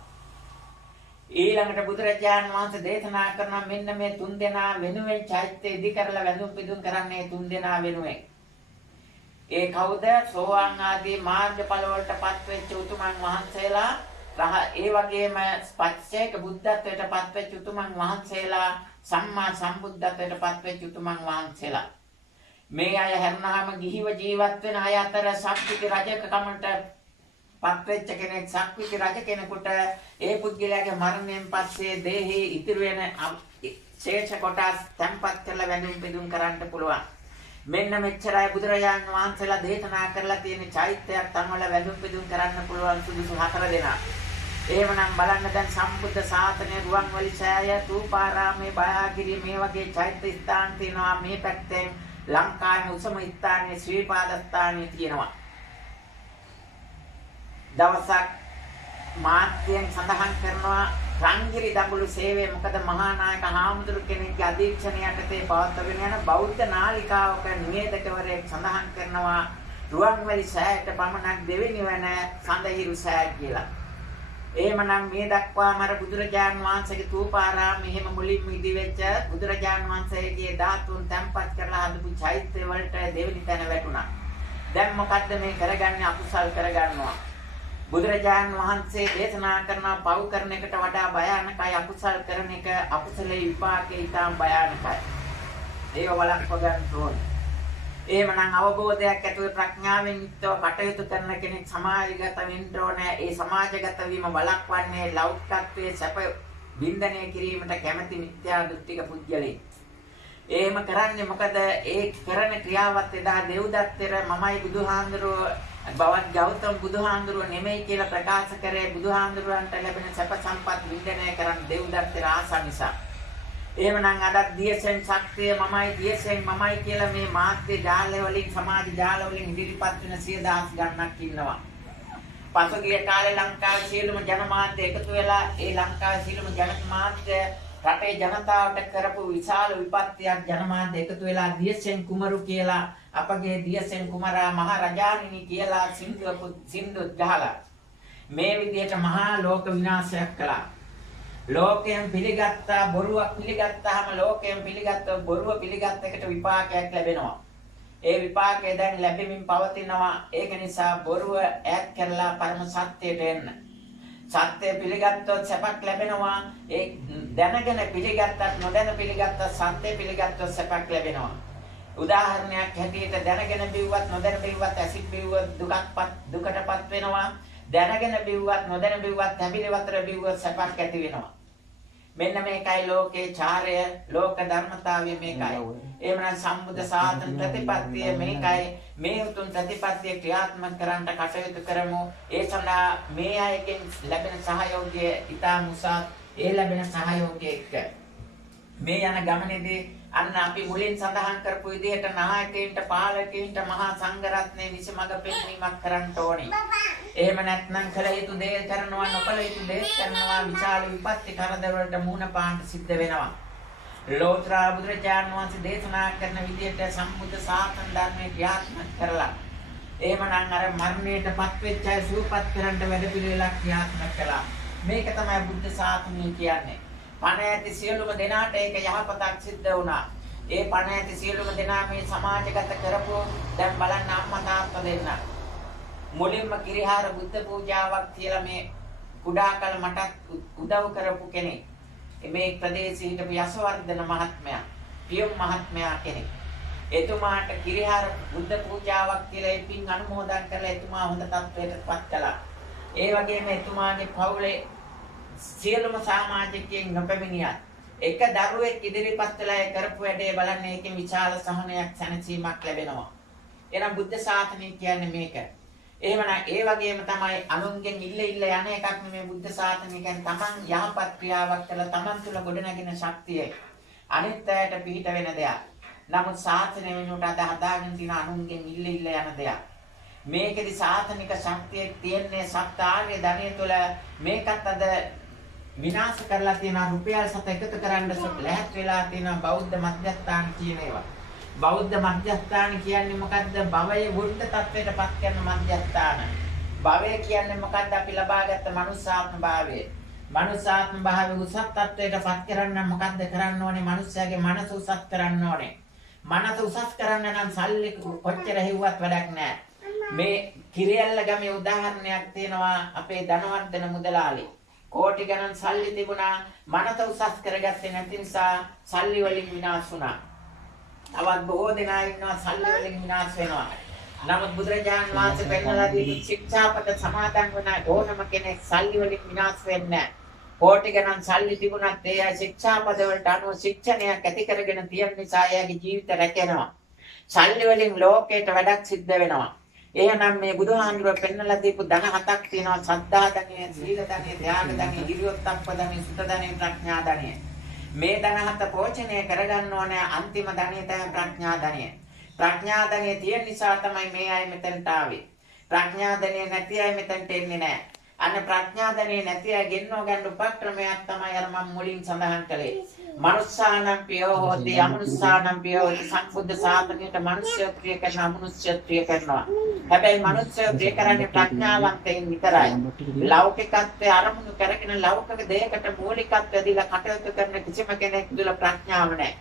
ඊළඟට බුදුරජාණන් වහන්සේ දේශනා කරන මෙන්න මේ තුන් දෙනා වෙනුවෙන් චෛත්‍ය ඉදි කරලා වැඳුම් පිදුම් කරන්නේ තුන් දෙනා වෙනුවෙන්. ඒ කවුද? සෝවාන් ආදී මාර්ගඵල වලට පත්වෙච්ච උතුමන් වහන්සේලා ඒ වගේම පච්චේක බුද්ධත්වයට පත්වෙච්ච උතුමන් වහන්සේලා සම්මා සම්බුද්ධත්වයට පත්වෙච්ච උතුමන් වහන්සේලා. මේ අය හැරණාම ගිහිව ජීවත් වෙන අය අතර ශක්තිති රජකමට පත්වෙච්ච කෙනෙක් ශක්තිති රජ කෙනෙකුට ඒ පුද්ගලයාගේ මරණයෙන් පස්සේ දේහි ඉතිරි වෙන ශේෂ කොටස් තැන්පත් කරලා වැඳුම් පිදුම් කරන්න පුළුවන්. මෙන්න මෙච්චරයි බුදුරජාණන් වහන්සේලා දේශනා කරලා තියෙන චෛත්‍යයක් තනවල වැඳුම් පිදුම් කරන්න පුළුවන් සුදුසු 4 දෙනා. එහෙමනම් බලන්න දැන් සම්බුද්ධ ශාසනය රුවන්වැලි සෑය තූපාරාමේ බයාගිරි මේ වගේ චෛත්‍ය ස්ථාන තියෙනවා. මේ පැත්තෙන් ලංකාවේ උසම ස්ථානයේ ශ්‍රීපාද ස්ථානයේ තියෙනවා. දවසක් මාත්‍යයෙන් සඳහන් කරනවා රංගිරි දඹුලු සේවය. මොකද මහා නායක හාමුදුරු කෙනෙක්ගේ අධීක්ෂණය යටතේ පවත්වගෙන යන බෞද්ධ නාලිකාවක නිවේදකවරයෙක් සඳහන් කරනවා රුවන්වැලි සෑයට පමණක් දෙවෙනි වන සඳහිරු සෑය කියලා. එහෙමනම් මේ දක්වාම අර බුදුරජාන් වහන්සේගේ තූපාරාමයේ එහෙම මුලින්ම ඉදිවෙච්ච බුදුරජාන් වහන්සේගේ ධාතුන් තැන්පත් කරලා හදපු චෛත්‍ය වලට දෙවෙනි තැන වැටුණා. දැන් මොකද්ද මේ කරගන්නේ? අකුසල් කරගන්නවා. බුදුරජාන් වහන්සේ දේශනා කරන පව් කරන එකට වඩා භයානකයි අකුසල් කරන එක. අකුසලේ විපාකේ ඊටම භයානකයි. ඒක වළක්ව ගන්න ඕනේ. එහෙමනම් අවබෝධයක් ඇතුව ප්‍රඥාවෙන් යුක්තව කටයුතු කරන කෙනෙක් සමාජගත වෙන්න ඕනේ. ඒ සමාජගත වීම වළක්වන්නේ ලෞකිකත්වයේ සැප වින්දනය කිරීමට කැමැති මිත්‍යා දෘෂ්ටික පුද්ගලෙක්. එහෙම කරන්නේ මොකද? ඒ කරන ක්‍රියාවත් එදා දෙව්දත්තර මමයි බුදුහාඳුරෝ බවත් ගෞතම බුදුහාඳුරෝ නෙමෙයි කියලා ප්‍රකාශ කරේ බුදුහාඳුරන්ට ලැබෙන සැප සම්පත් වින්දනය කරන් දෙව්දත්තර ආසා නිසා. එහෙමනම් අදත් දියසෙන් ශක්තිය මමයි දියසෙන් මමයි කියලා මේ මාධ්‍ය ජාල වලින් සමාජ ජාල වලින් ඉදිරිපත් වෙන 100,000 ගණනක් ඉන්නවා. පසුගිය කාලේ ලංකාවේ සියලුම ජනමාධ්‍ය එකතු වෙලා ඒ ලංකාවේ සියලුම ජනමාධ්‍ය රටේ ජනතාවට කරපු විශාල විපත්තියක් ජනමාධ්‍ය එකතු වෙලා දියසෙන් කුමරු කියලා අපගේ දියසෙන් කුමරා මහ රජාණිනි කියලා සින්දු ගහලා මේ විදිහට මහා ලෝක විනාශයක් කළා. ලෝකයෙන් පිළිගත්තා බොරුවක් පිළිගත්තාම ලෝකයෙන් පිළිගත්ත බොරුව පිළිගත් එකට විපාකයක් ලැබෙනවා. ඒ විපාකය දැන් ලැබෙමින් පවතිනවා. ඒක නිසා බොරුව ඈත් කරලා පරම සත්‍යයට එන්න. සත්‍ය පිළිගත්තොත් සැපක් ලැබෙනවා. ඒ දැනගෙන පිළිගත්තත් නොදැන පිළිගත්තත් සත්‍ය පිළිගත්තොත් සැපක් ලැබෙනවා. උදාහරණයක් හැටියට දැනගෙන බිව්වත් නොදැන බිව්වත් ඇසිඩ් බිව්වොත් දුකටපත් වෙනවා. දැනගෙන බිව්වත් නොදැන බිව්වත් හැබිලි වතර බිව්වොත් සැපක් ඇති වෙනවා. මෙන්න මේකයි ලෝකේ චාරය, ලෝක ධර්මතාවය මේකයි. එහෙමනම් සම්බුද්ධ ශාසන ප්‍රතිපත්තිය මේකයි. මේ උතුම් ප්‍රතිපත්තිය ක්‍රියාත්මක කරන්න කටයුතු කරමු. ඒ සඳහා මේ අයගෙන් ලැබෙන සහයෝගය ඉතාම උසස්. ඒ ලැබෙන සහයෝගය එක්ක මේ යන ගමනේදී අන්න අපි මුලින් සඳහන් කරපු විදිහට නායකයින්ට පාලකයින්ට මහා සංඝරත්නයේ විසමග පෙන්වීමක් කරන්න ඕනේ. එහෙම නැත්නම් කළ යුතු දේ කරනවා නොකළ යුතු දේ කරනවා විශාල විපත්ති කරදර වලට මුහුණ පාන්න සිද්ධ වෙනවා. ලෝතර බුදුරජාණන් වහන්සේ දේශනා කරන විදිහට සම්බුද්ධ ශාසන ධර්මයේ ක්‍රියාත්මක කරලා එහෙමනම් අර මරණයටපත් වෙච්ච අය සුවපත් කරන්න වැඩ පිළිවෙලක් ක්‍රියාත්මක කළා. මේක තමයි බුද්ධ ශාසනය කියන්නේ. පණ ඇති සියලුම දෙනාට ඒක යහපතක් සිද්ධ වුණා. ඒ පණ ඇති සියලුම දෙනා මේ සමාජගත කරපු දැන් බලන්න අම්මා තාත්තා දෙන්න. මුලින්ම කිරිහාර බුද්ධ පූජාවක් කියලා මේ කුඩා කල මට උදව් කරපු කෙනෙක්. මේ ප්‍රදේශයේ හිටපු යසවර්ධන මහත්මයා, පියුම් මහත්මයා කෙනෙක්. එතුමාට කිරිහාර බුද්ධ පූජාවක් කියලා පින් අනුමෝදන් කරලා එතුමා හොඳ තත්ත්වයකටපත් කළා. ඒ වගේම එතුමාගේ පවුලේ සියලුම සමාජිකයන් නොපැමිණියත් එක දරුවෙක් ඉදිරිපත් වෙලා කරපු වැඩේ බලන්න ඒකෙන් විශාල සහනයක් සැනසීමක් ලැබෙනවා. එහෙනම් බුද්ධ ශාසනය කියන්නේ මේක. එහෙමනම් ඒ වගේම තමයි අනුන්ගෙන් ඉල්ල යන එකක් නෙමෙයි බුද්ධ ශාසනය කියන්නේ තමන් යහපත් ක්‍රියාවක් කළා තමන් තුළ ගොඩනැගෙන ශක්තිය අනිත් අයට පිහිට වෙන දෙයක්. නමුත් සාසනය වෙනුවට අද හදාගෙන තියෙන අනුන්ගෙන් ඉල්ල යන දෙයක්. මේකෙදි සාසනික ශක්තිය තියෙන්නේ සත්‍යාර්ය ධනිය තුළ. මේකත් අද විනාශ කරලා තියෙන රුපියල් 7 එකතු කරන්න ලැහැත් වෙලා තියෙන බෞද්ධ මධ්‍යස්ථාන කියන ඒවා. බෞද්ධ මධ්‍යස්ථාන කියන්නේ මොකද්ද? භවයේ වෘද්ධ තත්වයට පත් කරන මධ්‍යස්ථාන. භවය කියන්නේ මොකද්ද? අපි ලබාගත් මනුෂ්‍යාත්ම භාවය. මනුෂ්‍යාත්ම භාවය උසස් තත්වයට පත් කරන්න මොකද්ද කරන්න ඕනේ? මනුෂ්‍යයාගේ මනස උසස් කරන්න ඕනේ. මනස උසස් කරන්න නම් සල්ලි කොච්චර හෙව්වත් වැඩක් නැහැ. මේ කිරියල්ල ගමේ උදාහරණයක් තියෙනවා. අපේ ධනවර්ධන මුදලාලි කෝටි ගණන් සල්ලි තිබුණා. මනස උසස් කරගත්තේ නැති නිසා සල්ලි වලින් විනාශ වුණා. තවත් බොහෝ දෙනා ඉන්නවා සල්ලි වලින් විනාශ වෙනවා. නමුත් බුදුරජාණන් වහන්සේ පෙන්වලා දීපු ශික්ෂාපද සමාදන් වන ඕනම කෙනෙක් සල්ලි වලින් විනාශ වෙන්නේ නැහැ. කෝටි ගණන් සල්ලි තිබුණත් ඒ අය ශික්ෂාපද වලට අනුව ශික්ෂණයක් ඇති කරගෙන තියෙන නිසා එයාගේ ජීවිත රැකෙනවා. සල්ලි වලින් ලෝකයට වැඩක් සිද්ධ වෙනවා. එහෙනම් මේ බුදුහාමුදුරුවෝ පෙන්වලා දීපු ධන හතක් තියෙනවා. සද්ධා ධනය, සීල ධනය, ත්‍යාග ධනය, ඉරියොත්ප්ප ධනය, සුත ධනය, ප්‍රඥා ධනය. මේ ධන හත පෝෂණය කරගන්න ඕනේ. අන්තිම ධනය තමයි ප්‍රඥා ධනය. ප්‍රඥා ධනය තියෙන නිසා තමයි මේ අය මෙතනට ආවේ. ප්‍රඥා ධනය නැති අය මෙතනට එන්නේ නැහැ. අන්න ප්‍රඥා ධනය නැති අය ගෙන්නව ගන්න උපක්‍රමයක් තමයි අර මම මුලින් සඳහන් කළේ. මනුස්සානම් පියෝ හොති අමනුස්සානම් පියෝ හොති. සම්බුද්ධ ශාසනයට මනුෂ්‍ය ප්‍රිය කරන අමනුෂ්‍ය ප්‍රිය කරනවා. හැබැයි මනුෂ්‍ය ප්‍රිය කරන්නේ ප්‍රඥාවන්තයින් විතරයි. ලෞකිකත්වයේ අරමුණු කරගෙන ලෞකික දෙයකට මූලිකත්වය දීලා කටයුතු කරන කිසිම කෙනෙක් තුළ ප්‍රඥාව නැහැ.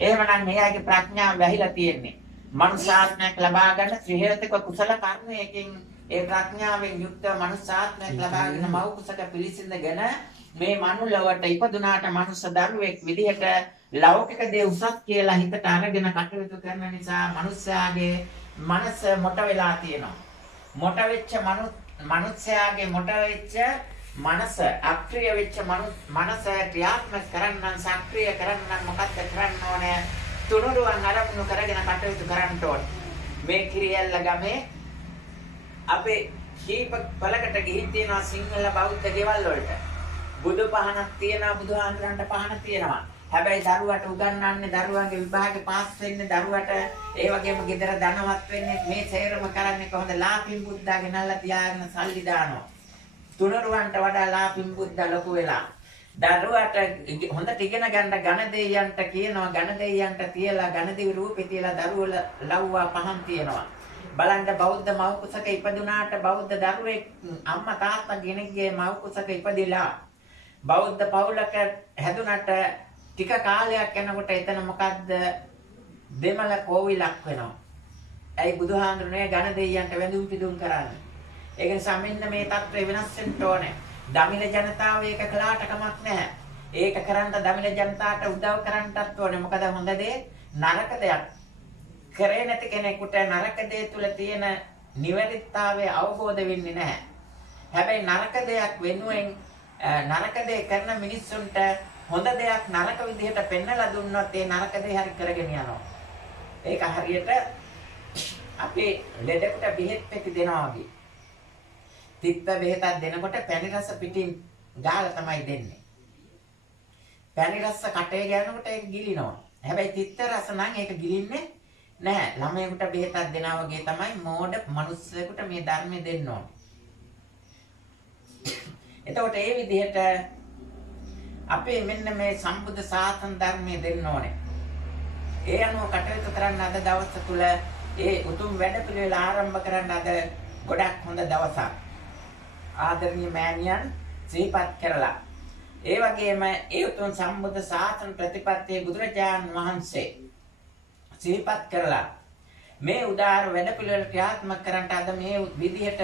එහෙමනම් එයාගේ ප්‍රඥාව වැහිලා තියෙන්නේ. මනුෂ්‍යාත්මයක් ලබා ගන්න ත්‍රි හේතුක කුසල කර්මයකින් ඒ ප්‍රඥාවෙන් යුක්ත මනුෂ්‍යාත්මයක් ලබාගෙන මව් කුසක පිළිසිඳගෙන මේ මනුලවට ඉපදුනාට මනුෂ්‍ය දරුවෙක් විදිහට ලෞකික දේ උසස් කියලා හිතට අරගෙන කටයුතු කරන නිසා මනුෂ්‍යයාගේ මනස මොට වෙලා තියෙනවා. මොට වෙච්ච මනුෂ්‍යයාගේ මොට වෙච්ච මනස අක්‍රිය වෙච්ච මනස ක්‍රියාත්මක කරන්න සක්‍රිය කරන්න මොකක්ද කරන්න ඕනේ? තුනුරුවන් අරමුණු කරගෙන කටයුතු කරන්න ඕනේ. මේ කිරියල්ල ගමේ අපේ කීප පළකට ගිහින් තියෙනවා සිංහල බෞද්ධ ගෙවල් වලට. බුදු පහනක් තියෙනවා, බුදුහාමුදුරන්ට පහන තියෙනවා. හැබැයි දරුවට උගන්වන්නේ දරුවන්ගේ විභාගේ පාස් වෙන්නේ දරුවට ඒ වගේම ගෙදර ධනවත් වෙන්නේ මේ සේරම කරන්නේ කොහොමද? ලාපින් බුද්දා ගෙනල්ලා තියාගෙන සල්ලි දානවා. තුනරුවන්ට වඩා ලාපින් බුද්දා ලොකු වෙලා. දරුවට හොඳට ඉගෙන ගන්න ඝන දෙයියන්ට කියනවා ඝන දෙයියන්ට තියලා ඝන දෙවි රූපේ තියලා දරුවල ලව්වා පහන් තියනවා. බලන්න බෞද්ධ මව් කුසක ඉපදුනාට බෞද්ධ දරුවෙක් අම්මා තාත්තා කෙනෙක්ගේ මව් කුසක ඉපදිලා බෞද්ධ පවුලක හැදුනට ටික කාලයක් යනකොට එතන මොකද්ද? දෙමළ කෝවිලක් වෙනවා. ඇයි බුදුහාඳුනේ ඝන දෙයියන්ට වැඳුම් පිදුම් කරන්නේ? ඒක නිසා මෙන්න මේ தත්ත්වය වෙනස් වෙන්න ඕනේ. දමිළ ජනතාව ඒක කළාට කමක් නැහැ. ඒක කරන්න දමිළ ජනතාවට උදව් කරන්නත් ඕනේ. මොකද හොඳ දේ නරක දෙයක් කරේ නැති කෙනෙකුට නරක දේ තුල තියෙන නිවැරදිතාවය අවබෝධ වෙන්නේ නැහැ. හැබැයි නරක දෙයක් වෙනුවෙන් නරක දේ කරන මිනිස්සුන්ට හොඳ දෙයක් නරක විදිහට පෙන්වලා දුන්නොත් ඒ නරක දේ හරි කරගෙන යනවා. ඒක හරියට අපේ ලෙඩකට බෙහෙත් පෙති දෙනවා වගේ. තිත්ත බෙහෙතක් දෙනකොට පැණි රස පිටින් ගාලා තමයි දෙන්නේ. පැණි රස කටේ ගෑනකොට ඒක ගිලිනවා. හැබැයි තිත්ත රස නම් ඒක ගිලින්නේ නැහැ. ළමයෙකුට බෙහෙතක් දෙනවා වගේ තමයි මෝඩ මිනිස්සෙකුට මේ ධර්මය දෙන්න ඕනේ. එතකොට ඒ විදිහට අපේ මෙන්න මේ සම්බුද්ධ ශාසන ධර්මයේ දෙන්න ඕනේ. ඒ අනුව කටයුතු කරන්න අද දවස් තුල ඒ උතුම් වැඩපිළිවෙල ආරම්භ කරන්න අද ගොඩක් හොඳ දවසක්. ආදරණීය මෑණියන් සිහිපත් කරලා ඒ වගේම ඒ උතුම් සම්බුද්ධ ශාසන ප්‍රතිපත්තියේ බුදුරජාණන් වහන්සේ සිහිපත් කරලා මේ උදාාර වැඩපිළිවෙල ක්‍රියාත්මක කරන්නට අද මේ විදිහට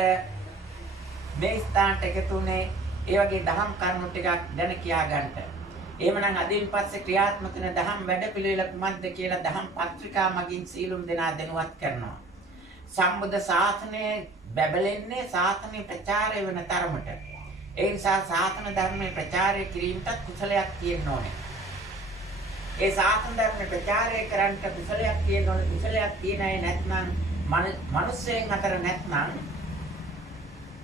මේ ස්ථානට එකතුනේ ඒ වගේ දහම් කරුණු ටිකක් දැන කියා ගන්නට. එහෙමනම් අදින් පස්සේ ක්‍රියාත්මක වෙන දහම් වැඩපිළිවෙල කුමක්ද කියලා දහම් පත්‍රිකා මගින් සීලුම් දෙනා දැනුවත් කරනවා. සම්බුද්ධ ශාසනයේ බැබලෙන්නේ ශාසනයේ ප්‍රචාරය වෙන තරමට. ඒ නිසා ශාසන ධර්මයේ ප්‍රචාරය කිරීමටත් කුසලයක් තියෙන්න ඕනේ. ඒ ශාසන ධර්මයේ ප්‍රචාරය කරන්නට කුසලයක් තියෙන්න ඕනේ. කුසලයක් තියෙන අය නැත්නම් මිනිස්සෙන් අතර නැත්නම්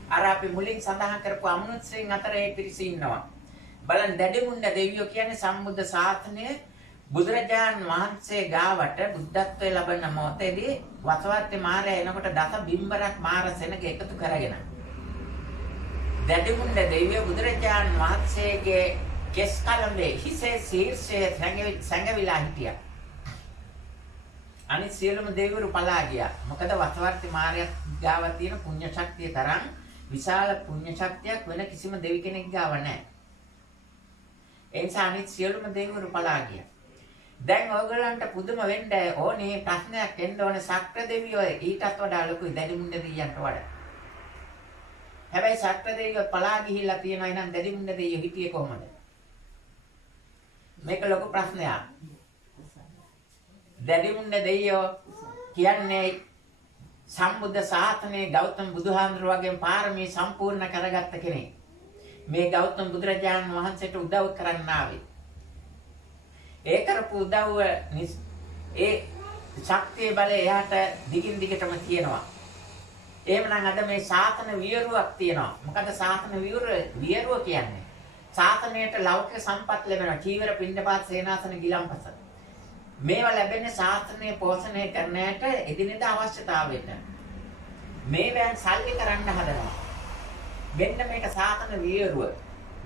අර අපි මුලින් සඳහන් කරපු අමනුෂ්‍යයන් අතර ඒ පිරිස ඉන්නවා. බලන්න දැඩිමුණ්ඩ දෙවියෝ කියන්නේ සම්බුද්ධ ශාසනය බුදුරජාන් වහන්සේ ගාවට බුද්ධත්වයේ ලබන මොහොතේදී වසවර්ති මාරයා එනකොට දස බිම්බරක් මාර සෙනග එකතු කරගෙන දැඩිමුණ්ඩ දෙවියෝ බුදුරජාන් වහන්සේගේ කෙස් කලඹේ හිසේ ශීර්ෂයේ සැඟවිලා හිටියා. අනිත් සියලුම දෙවිවරු පලා ගියා. මොකද වසවර්ති මාරයා ගාව තියෙන පුණ්‍ය ශක්තිය තරම් විශාල පුණ්‍ය ශක්තියක් වෙන කිසිම දෙවි කෙනෙක් ගාව නැහැ. ඒ නිසා අනිත් සියලුම දෙවිවරු පලා ගියා. දැන් ඔයගලන්ට පුදුම වෙන්න ඕනේ ප්‍රශ්නයක් එන්න ඕනේ ශක්‍ර දෙවියෝ ඊටත් වඩා ලොකුයි දැඩිමුණ්ඩ දෙවියන්ට වඩා. හැබැයි ශක්‍ර දෙවියෝ පලා ගිහිල්ලා තියෙනවා නම් දැඩිමුණ්ඩ දෙවියෝ හිටියේ කොහොමද? මේක ලොකු ප්‍රශ්නයක්. දැඩිමුණ්ඩ දෙවියෝ කියන්නේ සම්බුද්ධ ශාසනයේ ගෞතම බුදුහාමුදුරුවෝ වගේ පාරමී සම්පූර්ණ කරගත්ත කෙනෙක්. මේ ගෞතම බුදුරජාණන් වහන්සේට උදව් කරන්න ආවේ. ඒ කරපු උදව්ව ඒ ශක්තිය බලය එයාට දිගින් දිගටම තියෙනවා. එහෙමනම් අද මේ ශාසන වියරුවක් තියෙනවා. මොකද ශාසන වියරුව කියන්නේ? ශාසනයට ලෞකික සම්පත් ලැබෙනවා. චීවර පිණ්ඩපාත සේනාසන ගිලම්පස. මේවා ලැබෙන්නේ ශාසනය පෝෂණය කරන්නට එදිනෙදා අවශ්‍යතාවයට. මේවෙන් සල්ලි කරන්න හදනවා. මෙන්න මේක ශාසන වියරුව.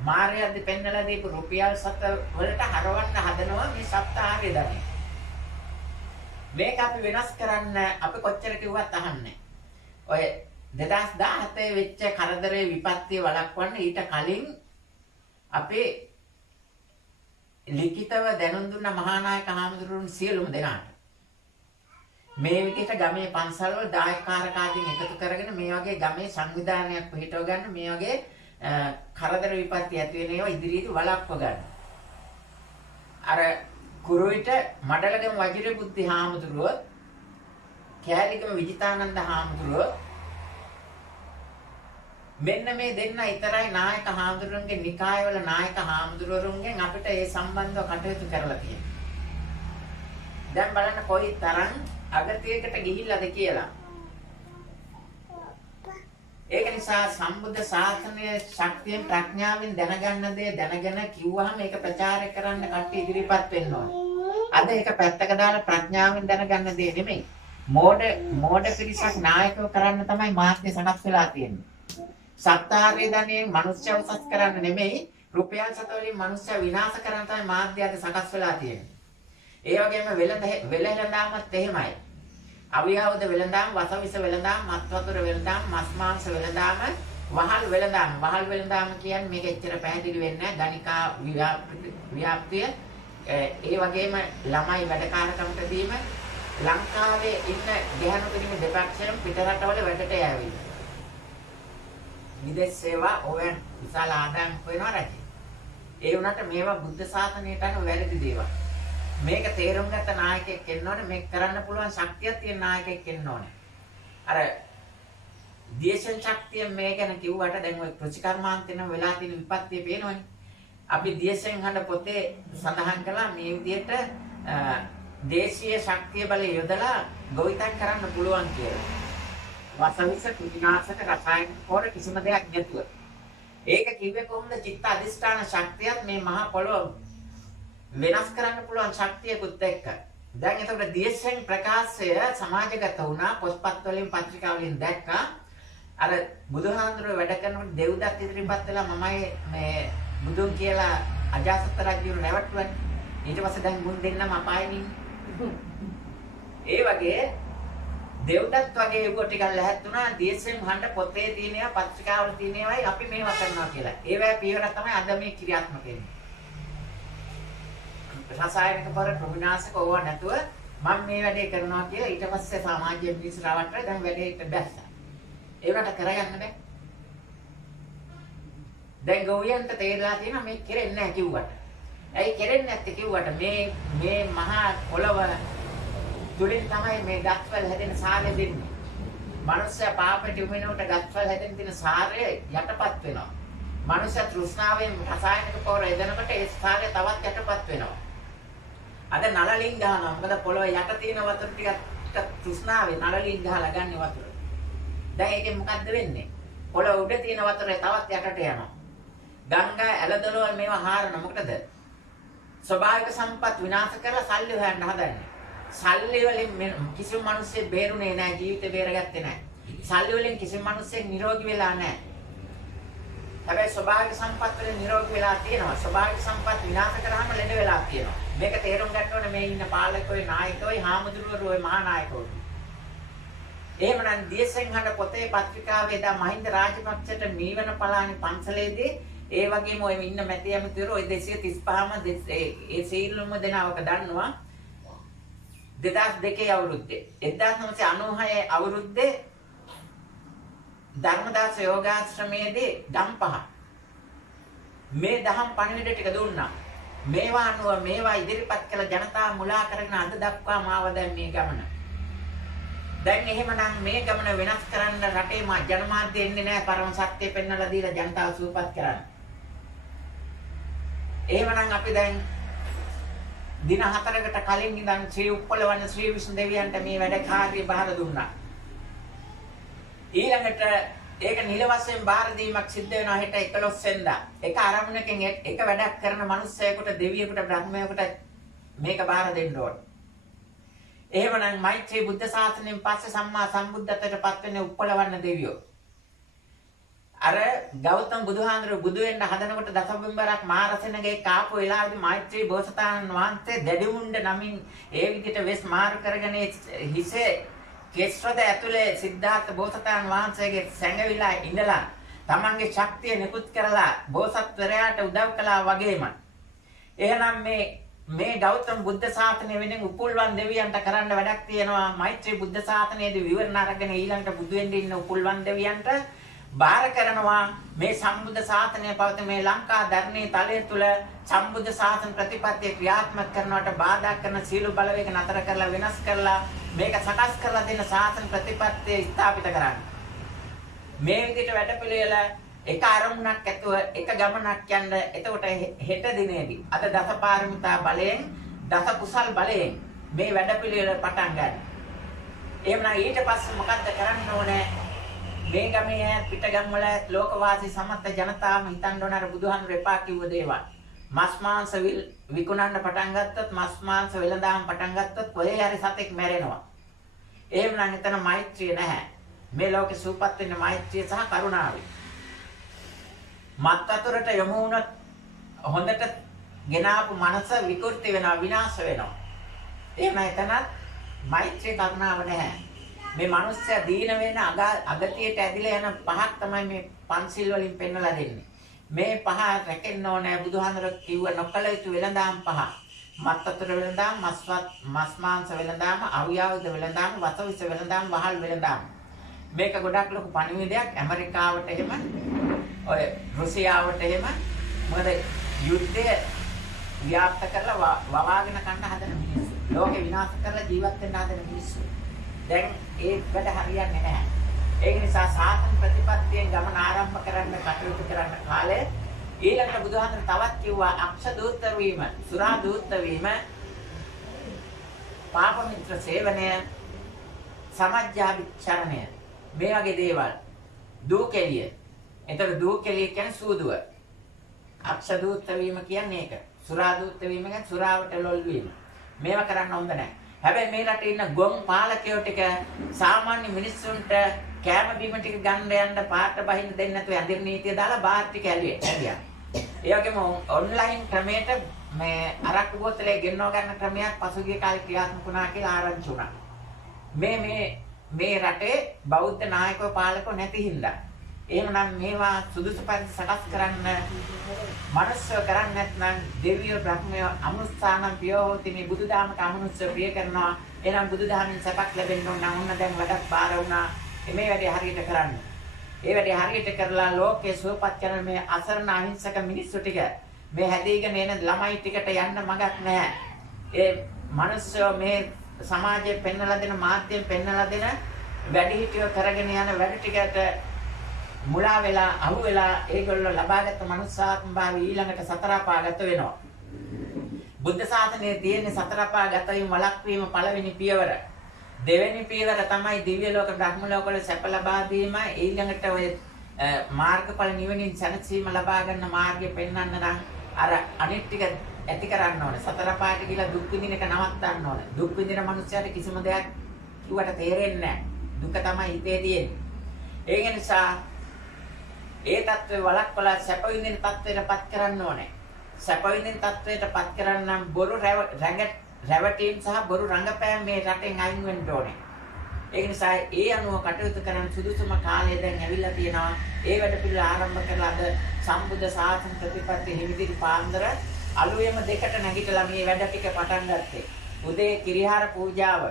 මාර්යයන්ද පෙන්නලා දීපු රුපියල් 7 වලට හරවන්න හදනවා මේ සප්තාහාරය ධනෙ. මේක අපි වෙනස් කරන්න අපි කොච්චර කිව්වත් අහන්නේ. ඔය 2017 වෙච්ච කරදරේ විපත්තිය වළක්වන්න ඊට කලින් අපේ ලිඛිතව දැනුම් දුන්න මහානායක හාමුදුරුවෝ සියලුම දෙනාට මේ විදිහට ගමේ පන්සල් වල දායකකාරකාදීන් එකතු කරගෙන මේ වගේ ගමේ සංවිධානයක් පිටව ගන්න මේ වගේ කරදර විපත්ති ඇති වෙන ඒවා ඉදිරියට වළක්ව ගන්න. අර කුරුවිට මඩලගම වජිරබුද්ධි හාමුදුරුවෝ කෑලිගම විජිතානන්ද හාමුදුරුවෝ මෙන්න මේ දෙන්න ඊතරයි නායක හාමුදුරුවන්ගේ නිකායවල නායක හාමුදුරුවරුන්ගෙන් අපිට ඒ සම්බන්ධව කටයුතු කරලා තියෙනවා. දැන් බලන්න කොයි තරම් අගතියකට ගිහිල්ලාද කියලා. ඒක නිසා සම්බුද්ධ ශාසනයේ ශක්තියෙන් ප්‍රඥාවෙන් දැනගන්න දේ දැනගෙන කිව්වහම ඒක ප්‍රචාරය කරන්න කට්ටිය ඉදිරිපත් වෙන්න ඕනේ. අද ඒක පැත්තක දාලා ප්‍රඥාවෙන් දැනගන්න දේ නෙමෙයි. මෝඩ පිරිසක් නායකව කරන්න තමයි මාධ්‍ය සකස් වෙලා තියෙන්නේ. සත්තාරේ ධනෙන් මනුෂ්‍ය උසස් කරන්න නෙමෙයි රුපියල් 7 වලින් මනුෂ්‍ය විනාශ කරන්න තමයි මාධ්‍ය අද සකස් වෙලා තියෙන්නේ. ඒ වගේම වෙළඳාමත් එහෙමයි. අවියවද වෙළඳාම්, වසවිස වෙළඳාම්, මත් වතුර වෙළඳාම්, මස් මාංශ වෙළඳාම, වහල් වෙළඳාම්. වහල් වෙළඳාම කියන්නේ මේක එච්චර පැහැදිලි වෙන්නේ නැහැ. ගණිකා ව්‍යාප්තිය ඒ වගේම ළමයි වැඩකාරකමට දීම ලංකාවේ ඉන්න ගැහණු පිරිමි දෙපක්ෂයෙන් පිටරටවල වැඩට යෑවි. විදේශ සේවා ඔය විශාල ආදායම් වෙනවා රජේ. ඒ වුණාට මේවා බුද්ධ ශාසනයට අනුව වැරදි දේවල්. මේක තේරුම් ගත්ත නායකයෙක් එන්න ඕනේ. මේක කරන්න පුළුවන් ශක්තියක් තියෙන නායකයෙක් එන්න ඕනේ. අර දේශන ශක්තිය මේ ගැන කිව්වට දැන් ඔය කෘෂිකර්මාන්තේන වෙලා තියෙන විපත්තිය පේනවනේ. අපි දේශෙන් හඳ පොතේ සඳහන් කළා මේ විදිහට දේශීය ශක්තිය බලය යොදලා ගොවිතැන් කරන්න පුළුවන් කියලා. වසවිස කුණාසක රසායනික පොර කිසිම දෙයක් නැතුව. ඒක කිව්වේ කොහොමද? චිත්ත අධිෂ්ඨාන ශක්තියත් මේ මහා පොළොව වෙනස් කරන්න පුළුවන් ශක්තියකුත් එක්ක. දැන් එතකොට දේශෙන් ප්‍රකාශය සමාජගත වුණා. පොත්පත් වලින් පත්‍රිකා වලින් දැක්කා. අර බුදුහාඳුරේ වැඩ කරනකොට දෙව්දත් ඉදිරිපත් වෙලා මමයි මේ බුදුන් කියලා අජාසත් රජුව නැවටුවනේ. ඊට පස්සේ දැන් මුන් දෙන්නම අපායෙ ඉන්නේ. ඒ වගේ දෙව්දත් වගේ යුග ටිකක් ලැහත් වුණා. දේශෙන් හඬ පොතේ තියෙනවා, පත්‍රිකාවල තියෙනවායි අපි මේවා කරනවා කියලා. ඒවැ පියවර තමයි අද මේ ක්‍රියාත්මක වෙන්නේ. රසායනික පොර ප්‍රවිනාශක ඕවා නැතුව මම මේ වැඩේ කරනවා කියලා ඊට පස්සේ සමාජයේ මිනිස්සු රවට්ටලා දැන් වැඩේට බැස්සා. ඒකට කරගන්න බෑ. දැන් ගෝවියන්ට තේරලා තියෙනවා මේ කෙරෙන්නේ නැහැ කිව්වට. ඇයි කෙරෙන්නේ නැත්තේ කිව්වට මේ මහා පොළව තුලින් තමයි මේ ගස්වල හැදෙන සාරය දෙන්නේ. මනුෂ්‍ය පාපට වෙනකොට ගස්වල හැදෙන තියෙන සාරය යටපත් වෙනවා. මනුෂ්‍ය තෘෂ්ණාවෙන් රසායනික පොර එදෙනකොට ඒ සාරය තවත් යටපත් වෙනවා. අද නලලින් ගහනවා. මොකද පොළොව යට තියෙන වතුර ටික තෘෂ්ණාවේ නලලින් ගහලා ගන්න වතුර. දැන් ඒකෙන් මොකද්ද වෙන්නේ? පොළොව උඩ තියෙන වතුර තවත් යටට යනවා. ගංගා ඇලදොලවල් මේවා හාරන මොකටද? ස්වභාවික සම්පත් විනාශ කරලා සල්ලි හොයන්න හදන්නේ. සල්ලි වලින් කිසිම මිනිස්සෙක් බේරුනේ නැහැ, ජීවිතේ බේරගත්තේ නැහැ. සල්ලි වලින් කිසිම මිනිස්සෙක් නිරෝගී වෙලා නැහැ. හැබැයි ස්වභාවික සම්පත් වලින් නිරෝගී වෙලා තියෙනවා. ස්වභාවික සම්පත් විනාශ කරාම ලෙඩ වෙලා තියෙනවා. මේක තේරුම් ගන්න ඕනේ මේ ඉන්න පාලකයෝ, නායකයෝ, හාමුදුරුවෝ, මහා නායකයෝ. එහෙමනම් දියසෙන්හඬ පොතේ පත්‍රිකාවේ දා මහින්ද රාජපක්ෂට මීවන පලානි පන්සලේදී ඒ වගේම ඔය ඉන්න මැති ඇමතිවරු ඔය 235ම ඒ සීලුම දෙනවක දන්නවා 2002 අවුරුද්දේ 1996 අවුරුද්දේ ධර්මදාස යෝගාශ්‍රමයේදී දම් 5 මේ දහම් පණිවිඩ ටික දුන්නා. මේවා අනුව මේවා ඉදිරිපත් කළ ජනතාව මුලා කරගෙන අද දක්වා මාව දැන් මේ ගමන. දැන් එහෙමනම් මේ ගමන වෙනස් කරන්න රටේ ජනමාධ්‍ය එන්නේ නැහැ පරම සත්‍ය පෙන්වලා දීලා ජනතාව සුවපත් කරන්න. එහෙමනම් අපි දැන් දින 4කට කලින් ඉඳන් ශ්‍රී උප්පලවන්න ශ්‍රී විෂ්ණු දෙවියන්ට මේ වැඩ කාර්ය බාර දුන්නා. ඊළඟට ඒක නිල වශයෙන් බාර දීමක් සිද්ධ වෙනවා හෙට 11 වෙනිදා. එක ආරමුණකින් එක වැඩක් කරන මිනිස්සයෙකුට දෙවියෙකුට බ්‍රහ්මයෙකුට මේක බාර දෙන්න ඕනේ. එහෙමනම් මෛත්‍රී බුද්ධ ශාසනයෙන් පස්සේ සම්මා සම්බුද්ධත්වයට පත් වෙන්නේ උප්පලවන්න දෙවියෝ. අර ගෞතම බුදුහාඳුර බුදු වෙන්න හදනකොට දසබිම්බරක් මහරසනගේ කාපු වෙලාවේදී මෛත්‍රී බෝසතාණන් වහන්සේ දැඩිමුණ්ඩ නමින් ඒ විදිහට වෙස් මාරු කරගෙන හිසේ කෙස්රද ඇතුලේ සිද්ධාර්ථ බෝසතාණන් වහන්සේගේ සැඟවිලා ඉඳලා තමන්ගේ ශක්තිය නිකුත් කරලා බෝසත්වරයාට උදව් කළා වගේම එහෙනම් මේ ගෞතම බුද්ධ ශාසනය වෙනින් උපුල්වන් දෙවියන්ට කරන්න වැඩක් තියෙනවා. මෛත්‍රී බුද්ධ ශාසනයේදී විවරණ අරගෙන ඊළඟට බුදු වෙන්න ඉන්න උපුල්වන් දෙවියන්ට බාර කරනවා මේ සම්බුද්ධ ශාසනය පවතින මේ ලංකා ධර්මයේ තලය තුල සම්බුද්ධ ශාසන ප්‍රතිපත්තිය ක්‍රියාත්මක කරනවට බාධා කරන සීල බලවේග නතර කරලා වෙනස් කරලා මේක සකස් කරලා දෙන ශාසන ප්‍රතිපත්තිය ස්ථාපිත කරන්න. මේ විදිහට වැඩපිළිවෙල එක අරමුණක් ඇතුව එක ගමනක් යන්න. එතකොට හෙට දිනේදී අද දසපාරමිතා බලයෙන් දස කුසල් බලයෙන් මේ වැඩපිළිවෙල පටන් ගන්න. එහෙනම් ඊට පස්සේ මොකද්ද කරන්න ඕනේ? මේ ගමේ පිටගම් වල ලෝකවාසී සමස්ත ජනතාවම හිතන්න ඕන අර බුදුහාමුදුරු එපා කිව්ව දේවල්. මස් මාංශ විකුණන්න පටන් ගත්තොත් මස් මාංශ වෙළඳාම් පටන් ගත්තොත් කොහේ හරි සතෙක් මැරෙනවා. එහෙමනම් එතන මෛත්‍රිය නැහැ. මේ ලෝකේ සූපත් වෙන්නේ මෛත්‍රිය සහ කරුණාවයි. මත් වතුරට යොමු වුණොත් හොඳට ගෙනාපු මනස විකෘති වෙනවා, විනාශ වෙනවා. එහෙම එතනත් මෛත්‍රී කරුණාව නැහැ. මේ මිනිස්සයා දීන වෙන අගතියට ඇදිලා යන පහක් තමයි මේ පන්සිල් වලින් පෙන්වලා දෙන්නේ. මේ පහ රැකෙන්න ඕනේ. බුදුහාමර කිව්ව නොකල යුතු වෙළඳාම් පහ. මත් වතුර වෙළඳාම්, මස් මාංශ වෙළඳාම්, අව්‍යාවද වෙළඳාම්, වසවිස වෙළඳාම්, වහල් වෙළඳාම්. මේක ගොඩක් ලොකු පණිවිඩයක්. ඇමරිකාවට එහෙම ඔය රුසියාවට එහෙම මොකද යුද්ධය ව්‍යාප්ත කරලා වවාගෙන කන්න හදන මිනිස්සු. ලෝකේ විනාශ කරලා ජීවත් වෙන්න හදන මිනිස්සු. දැන් ඒ වැඩ හරියන්නේ නැහැ. ඒක නිසා සාසන ප්‍රතිපත්තියෙන් ගමන ආරම්භ කරන්න කටයුතු කරන්න කාලේ ඊළඟට බුදුහාමර තවත් කිව්වා අක්ෂ දූත වීම, සුරා දූත වීම, පාප මිත්‍ර සේවනය, සමජ්ජාවිචරණය මේ වගේ දේවල්. දූකෙලිය. එතකොට දූකෙලිය කියන්නේ සූදුව. අක්ෂ දූත වීම කියන්නේ ඒක. සුරා දූත වීම කියන්නේ සුරාවට ලොල් වීම. මේවා කරන්න හොඳ නැහැ. හැබැයි මේ රටේ ඉන්න ගොන් පාලකයෝ ටික සාමාන්‍ය මිනිස්සුන්ට කෑම බීම ටික ගන්න යන්න පාට බහින්න දෙන්නේ නැතුව ඇඳිරි නීතිය දාලා බාර් ටික ඇලියා. ඒ වගේම ඔන්ලයින් ක්‍රමයට මේ අරක්කු බෝතලේ ගෙන්නව ගන්න ක්‍රමයක් පසුගිය කාලේ ක්‍රියාත්මක වුණා කියලා ආරංචි වුණා. මේ රටේ බෞද්ධ නායකයෝ පාලකයෝ නැති හින්දා. එහෙමනම් මේවා සුදුසු පරිදි සකස් කරන්න මනසව කරන්නේ නැත්නම් දෙවියෝ බ්‍රහ්මයෝ අනුස්සානම් පියෝති මේ බුදුදහමට අමනුෂ්‍ය ප්‍රිය කරනවා. එහෙනම් බුදුදහමින් සපක් ලැබෙන්න ඕන නම් ඔන්න දැන් වැඩක් බාර වුණා. මේ වැඩේ හරියට කරන්න. ඒ වැඩේ හරියට කරලා ලෝකේ සුවපත් කරන මේ අසරණ අහිංසක මිනිස්සු ටික මේ හැදීගෙන එන ළමයි ටිකට යන්න මගක් නැහැ. ඒ මිනිස්සු මේ සමාජයේ පෙන්වලා දෙන මාධ්‍යයෙන් පෙන්වලා දෙන වැඩිහිටියෝ කරගෙන යන වැඩ ටිකට මුලා වෙලා අහු වෙලා ඒගොල්ලෝ ලබාගත් මනුස්සාත්ම භාවය ඊළඟට සතර අපාගත වෙනවා. බුද්ධ ශාසනයේ තියෙන සතර අපාගත වීම වළක්වීම පළවෙනි පියවර. දෙවෙනි පියවර තමයි දිව්‍ය ලෝක බ්‍රහ්ම ලෝක වල සැප ලබා දීම. ඊළඟට ඔය මාර්ගඵල නිවනින් සැනසීම ලබා ගන්න මාර්ගය පෙන්වන්න නම් අර අනිත් ටික ඇති කරන්න ඕනේ. සතර පායට ගිහලා දුක් විඳින එක නවත්තන්න ඕනේ. දුක් විඳින මනුස්සයාට කිසිම දෙයක් කිව්වට තේරෙන්නේ නැහැ. දුක තමයි හිතේ තියෙන්නේ. ඒ නිසා ඒ தત્ත්වේ වළක්වලා සැප විඳින தત્ත්වයටපත් කරන්න ඕනේ. සැප විඳින தત્ත්වයටපත් කරන්නම් බොරු රැවටීම් සහ බොරු රංගපෑම් මේ රටෙන් අයින් වෙන්න ඕනේ. ඒ නිසා ඒ අනුව කටයුතු කරන සුදුසුම කාලය දැන් ඇවිල්ලා තියෙනවා. ඒ වැඩ පිළිවෙල ආරම්භ කරලා අද සම්බුද්ධ ශාසන ප්‍රතිපත්ති හිමිදිරි පාන්දර අලුයම දෙකට නැගිටලා මේ වැඩ ටික පටන් ගත්තේ. උදේ කිරිහාර පූජාව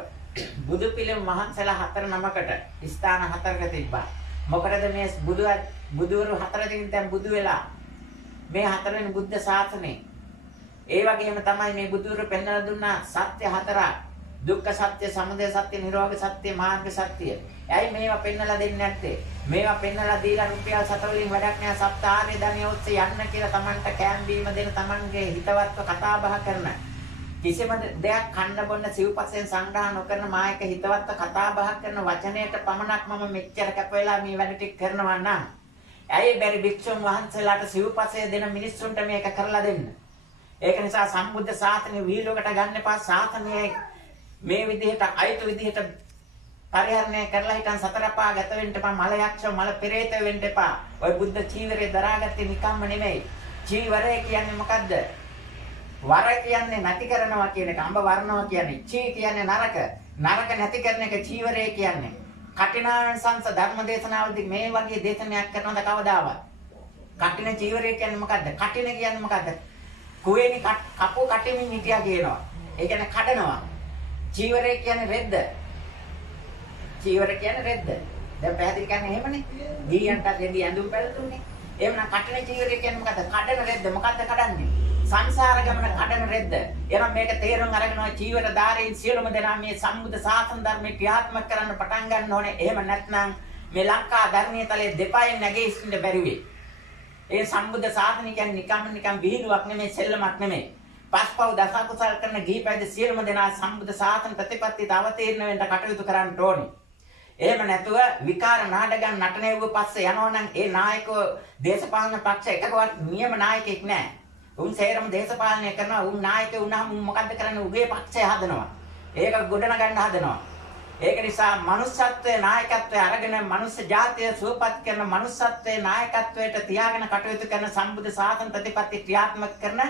බුදු පිළිම මහන්සලා 4 නමකට ස්ථාන 4ක තිබ්බා. මොකටද මේ බුදුවරු 4 දිනින් දැන් බුදු වෙලා මේ 4 වෙනි බුද්ධ ශාසනේ. ඒ වගේම තමයි මේ බුදුවරු පෙන්වලා දුන්නා සත්‍ය 4ක්. දුක්ඛ සත්‍ය, සමුදය සත්‍ය, නිරෝධ සත්‍ය, මාර්ග සත්‍ය. ඇයි මේවා පෙන්වලා දෙන්නේ නැත්තේ? මේවා පෙන්වලා දීලා රුපියල් 7 වලින් වැඩක් නෑ. සප්ත ආර්ය ධනිය ඔස්සේ යන්න කියලා Tamanට කෑම් බීම දෙන Tamanගේ හිතවත්ව කතා බහ කරන කිසිම දෙයක් කන්න බොන්න සිව්පසෙන් සංග්‍රහ නොකරන මායක හිතවත්ව කතා බහ කරන වචනයට පමණක් මම මෙච්චර කැප වෙලා මේ වැඩ ටික කරනවා නම් ඇයි බැරි භික්ෂුන් වහන්සේලාට සිව්පසය දෙන මිනිස්සුන්ට මේක කරලා දෙන්න? ඒක නිසා සම්බුද්ධ ශාසනය වීලුවකට ගන්න එපා. ශාසනයේ මේ විදිහට අයිතු විදිහට පරිහරණය කරලා හිටන් සතර පා ගත වෙන්න එපා. මල යක්ෂ මල පෙරේත වෙන්න එපා. ඔය බුද්ධ චීවරේ දරාගත්තේ නිකම්ම නෙමෙයි. චීවරය කියන්නේ මොකද්ද? වර කියන්නේ නැති කරනවා කියන එක. අඹ වර්ණවා කියන්නේ. චී කියන්නේ නරක. නරක නැති කරන එක චීවරය කියන්නේ. කටිනාංශංශ ධර්ම දේශනාවලදී මේ වගේ දේශනයක් කරනවද කවදාවත්? කටින චීවරය කියන්නේ මොකද්ද? කටින කියන්නේ මොකද්ද? කුවේනි කපුව කටිමින් හිටියා කියනවා. ඒ කියන්නේ කඩනවා. චීවරය කියන්නේ රෙද්ද. චීවර කියන්නේ රෙද්ද. දැන් පැහැදිලි කරන්නේ එහෙමනේ. ගියන්ට රෙදි ඇඳුම් පැළතුන්නේ. එහෙමනම් කටින චීවරය කියන්නේ මොකද්ද? කඩන රෙද්ද. මොකද්ද කඩන්නේ? සංසාර ගමන කඩන රෙද්ද. එහෙනම් මේක තේරුම් අරගෙන චීවර ධාරීන් සියලුම දෙනා මේ සම්බුද්ධ ශාසන ධර්මයේ ක්‍රියාත්මක කරන්න පටන් ගන්න ඕනේ. එහෙම නැත්නම් මේ ලංකා ධර්මීය තලයේ දෙපයින් නැගී ඉන්න බැරි වෙයි. ඒ සම්බුද්ධ ශාසනය කියන්නේ නිකම් විහිළුවක් නෙමෙයි, සෙල්ලමක් නෙමෙයි. පස්පව් දස කුසල් කරන ගිහිපැද සියලුම දෙනා සම්බුද්ධ ශාසන ප්‍රතිපත්තියට අවතීර්ණ වෙන්න කටයුතු කරන්න ඕනේ. එහෙම නැතුව විකාර නාටකයන් නටනෙව්ව පස්සේ යනවනම් ඒ නායකව දේශපාලන පක්ෂ එකකවත් නියම නායකයෙක් නැහැ. උන් සේරම දේශපාලනය කරනවා. උන් නායකයෝ වුණාම උන් මොකද්ද කරන්නේ? උගේ පක්ෂය හදනවා. ඒක ගොඩනගන්න හදනවා. ඒක නිසා manussත්වයේ නායකත්වයේ අරගෙන මනුස්ස ජාතිය සුවපත් කරන manussත්වයේ නායකත්වයට තියාගෙන කටයුතු කරන සම්බුද්ධ ශාසන ප්‍රතිපත්ති ක්‍රියාත්මක කරන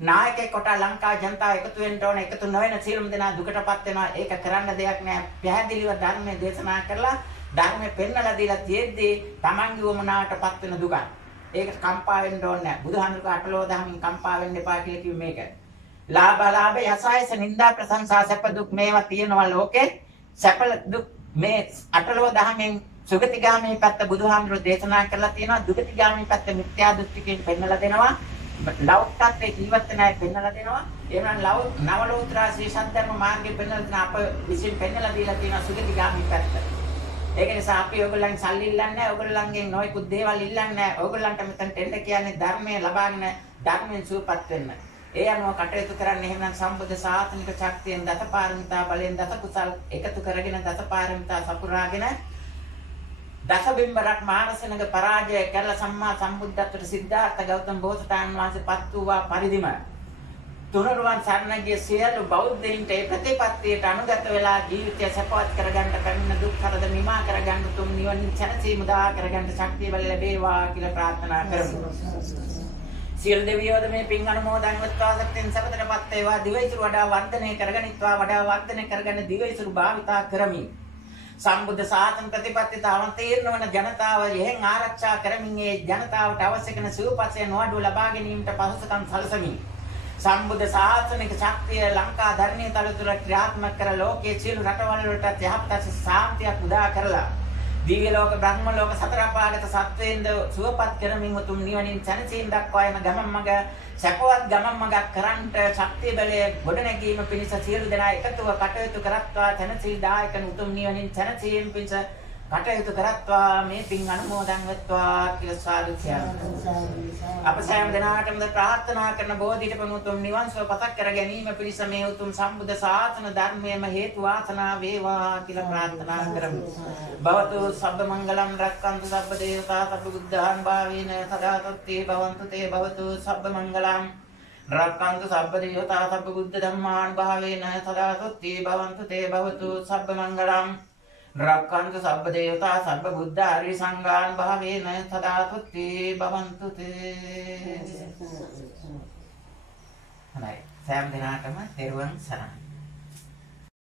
නායකයෙක් කොට ලංකා ජනතාව එකතු වෙන්න ඕන. එකතු නොවන සියලුම දෙනා දුකටපත් වෙනවා. ඒක කරන්න දෙයක් නෑ. පැහැදිලිව ධර්මයේ දේශනා කරලා ධර්මයේ පෙන්වලා දීලා තියෙද්දී Tamange වමනාවටපත් වෙන දුක. ඒකට කම්පා වෙන්න ඕනේ නෑ. බුදුහාමුදුරුවෝ අටලෝ දහමින් කම්පා වෙන්න එපා කියලා කිව්වේ මේක. ලාභ යසායස නිന്ദා ප්‍රශංසා සැප දුක් මේවා තියෙනවා ලෝකේ. සැප දුක් මේ අටලෝ දහමින් සුගතිගාමී පැත්ත බුදුහාමුදුරුවෝ දේශනා කරලා තියෙනවා. දුගතිගාමී පැත්ත මිත්‍යා දෘෂ්ටිකෙන් පෙන්වලා දෙනවා. ලෞකිකත්වයේ ජීවත් වෙන අය පෙන්වලා දෙනවා. එහෙනම් නවලෝත්‍රා ශ්‍රී සද්ධර්ම මාර්ගයේ පෙන්වලා දෙන අප විසින් පෙන්වලා දීලා තියෙන සුගතිගාමී පැත්ත. ඒක නිසා අපි ඔයගොල්ලන් සල්ලි ඉල්ලන්නේ නැහැ. ඔයගොල්ලන්ගෙන් නොයෙකුත් දේවල් ඉල්ලන්නේ නැහැ. ඔයගොල්ලන්ට මෙතන එන්න කියන්නේ ධර්මයේ ලබාගෙන ධර්මයෙන් සුවපත් වෙන්න. ඒ අනුව කටයුතු කරන්න. එහෙනම් සම්බුද්ධ ශාසනික ශක්තියෙන් දසපාරමිතා බලයෙන් දස කුසල් එකතු කරගෙන දසපාරමිතා සපුරාගෙන දසබිම්බරක් මානසනක පරාජය කරලා සම්මා සම්බුද්ධත්වයට සිද්ධාර්ථ ගෞතම බෝසතාණන් වහන්සේ පත් වූවා පරිදිම තුනුරුවන් සරණ ගිය සියලු බෞද්ධයින්ට ඒ ප්‍රතිපත්තියට අනුගත වෙලා ජීවිතය සපවත් කරගන්න කන්න දුක් කරද නිමා කරගන්න තුම් නිවන සැනසීම දා කරගන්න ශක්තිය බල ලැබේවා කියලා ප්‍රාර්ථනා කරමු. සියලු දෙවියෝද මේ පින් අනුමෝදන් වත්වා සත්‍යෙන් සපතටපත් වේවා. දිවයිසුරු වඩා වර්ධනය කරගනිත්වා. වඩා වර්ධනය කරගන්න දිවයිසුරු භාවිතා කරමි. සම්බුද්ධ ශාසන ප්‍රතිපත්තියට අවතීර්ණ වන ජනතාව යෙහෙන් ආරක්ෂා කරමින් ඒ ජනතාවට අවශ්‍ය කරන සිව්පස්සේ නොඅඩුව ලබා ගැනීමට පහසුකම් සැලසමි. සම්බුද්ධ ශාසනික ශක්තිය ලංකා ධර්මීය තල තුළ ක්‍රියාත්මක කර ලෝකයේ සියලු රටවල් වලට යහපත් සාන්තියක් උදා කරලා දිව්‍ය ලෝක බ්‍රහ්ම ලෝක සතර අපාගත සත්වේන්ද සුවපත් කරමින් උතුම් නිවනින් සැනසීම දක්වා යන ගමන් මඟ සැපවත් ගමන් මඟක් කරන්ට ශක්තිය බලය ගොඩනැගීම පිණිස සියලු දෙනා එකතුව කටයුතු කරත්වා තනසීදායක උතුම් නිවනින් සැනසීම පිණිස කටයුතු කරත්වා මේ පින් අනුමෝදන් වෙත්වා කියලා සාදු කියනවා. අප සෑම දිනකටම ප්‍රාර්ථනා කරන බෝධිට උතුම් නිවන් සුව පතක් කර ගැනීම පිණිස මේ උතුම් සම්බුද්ධ ශාසන ධර්මයේම හේතු වාසනා වේවා කියලා ප්‍රාර්ථනා කරමු. භවතු සබ්බ මංගලම් රක්칸තු සබ්බ දේවතා සබ්බ බුද්ධාන් භාවේන සදා තත්තේ භවන්තු තේ භවතු සබ්බ මංගලම් රක්ඛන්තු සබ්බ දේවතා සබ්බ බුද්ධ ධම්මානුභාවේන සදා සොත්ති භවන්තු තේ භවතු සබ්බ මංගලං රක්ඛන්තු සබ්බ දේවතා සබ්බ බුද්ධ ආරි සංඝානුභාවේන සදා සොත්ති භවන්තු තේ. හොඳයි. සෑම දිනකටම තෙරුවන් සරණයි.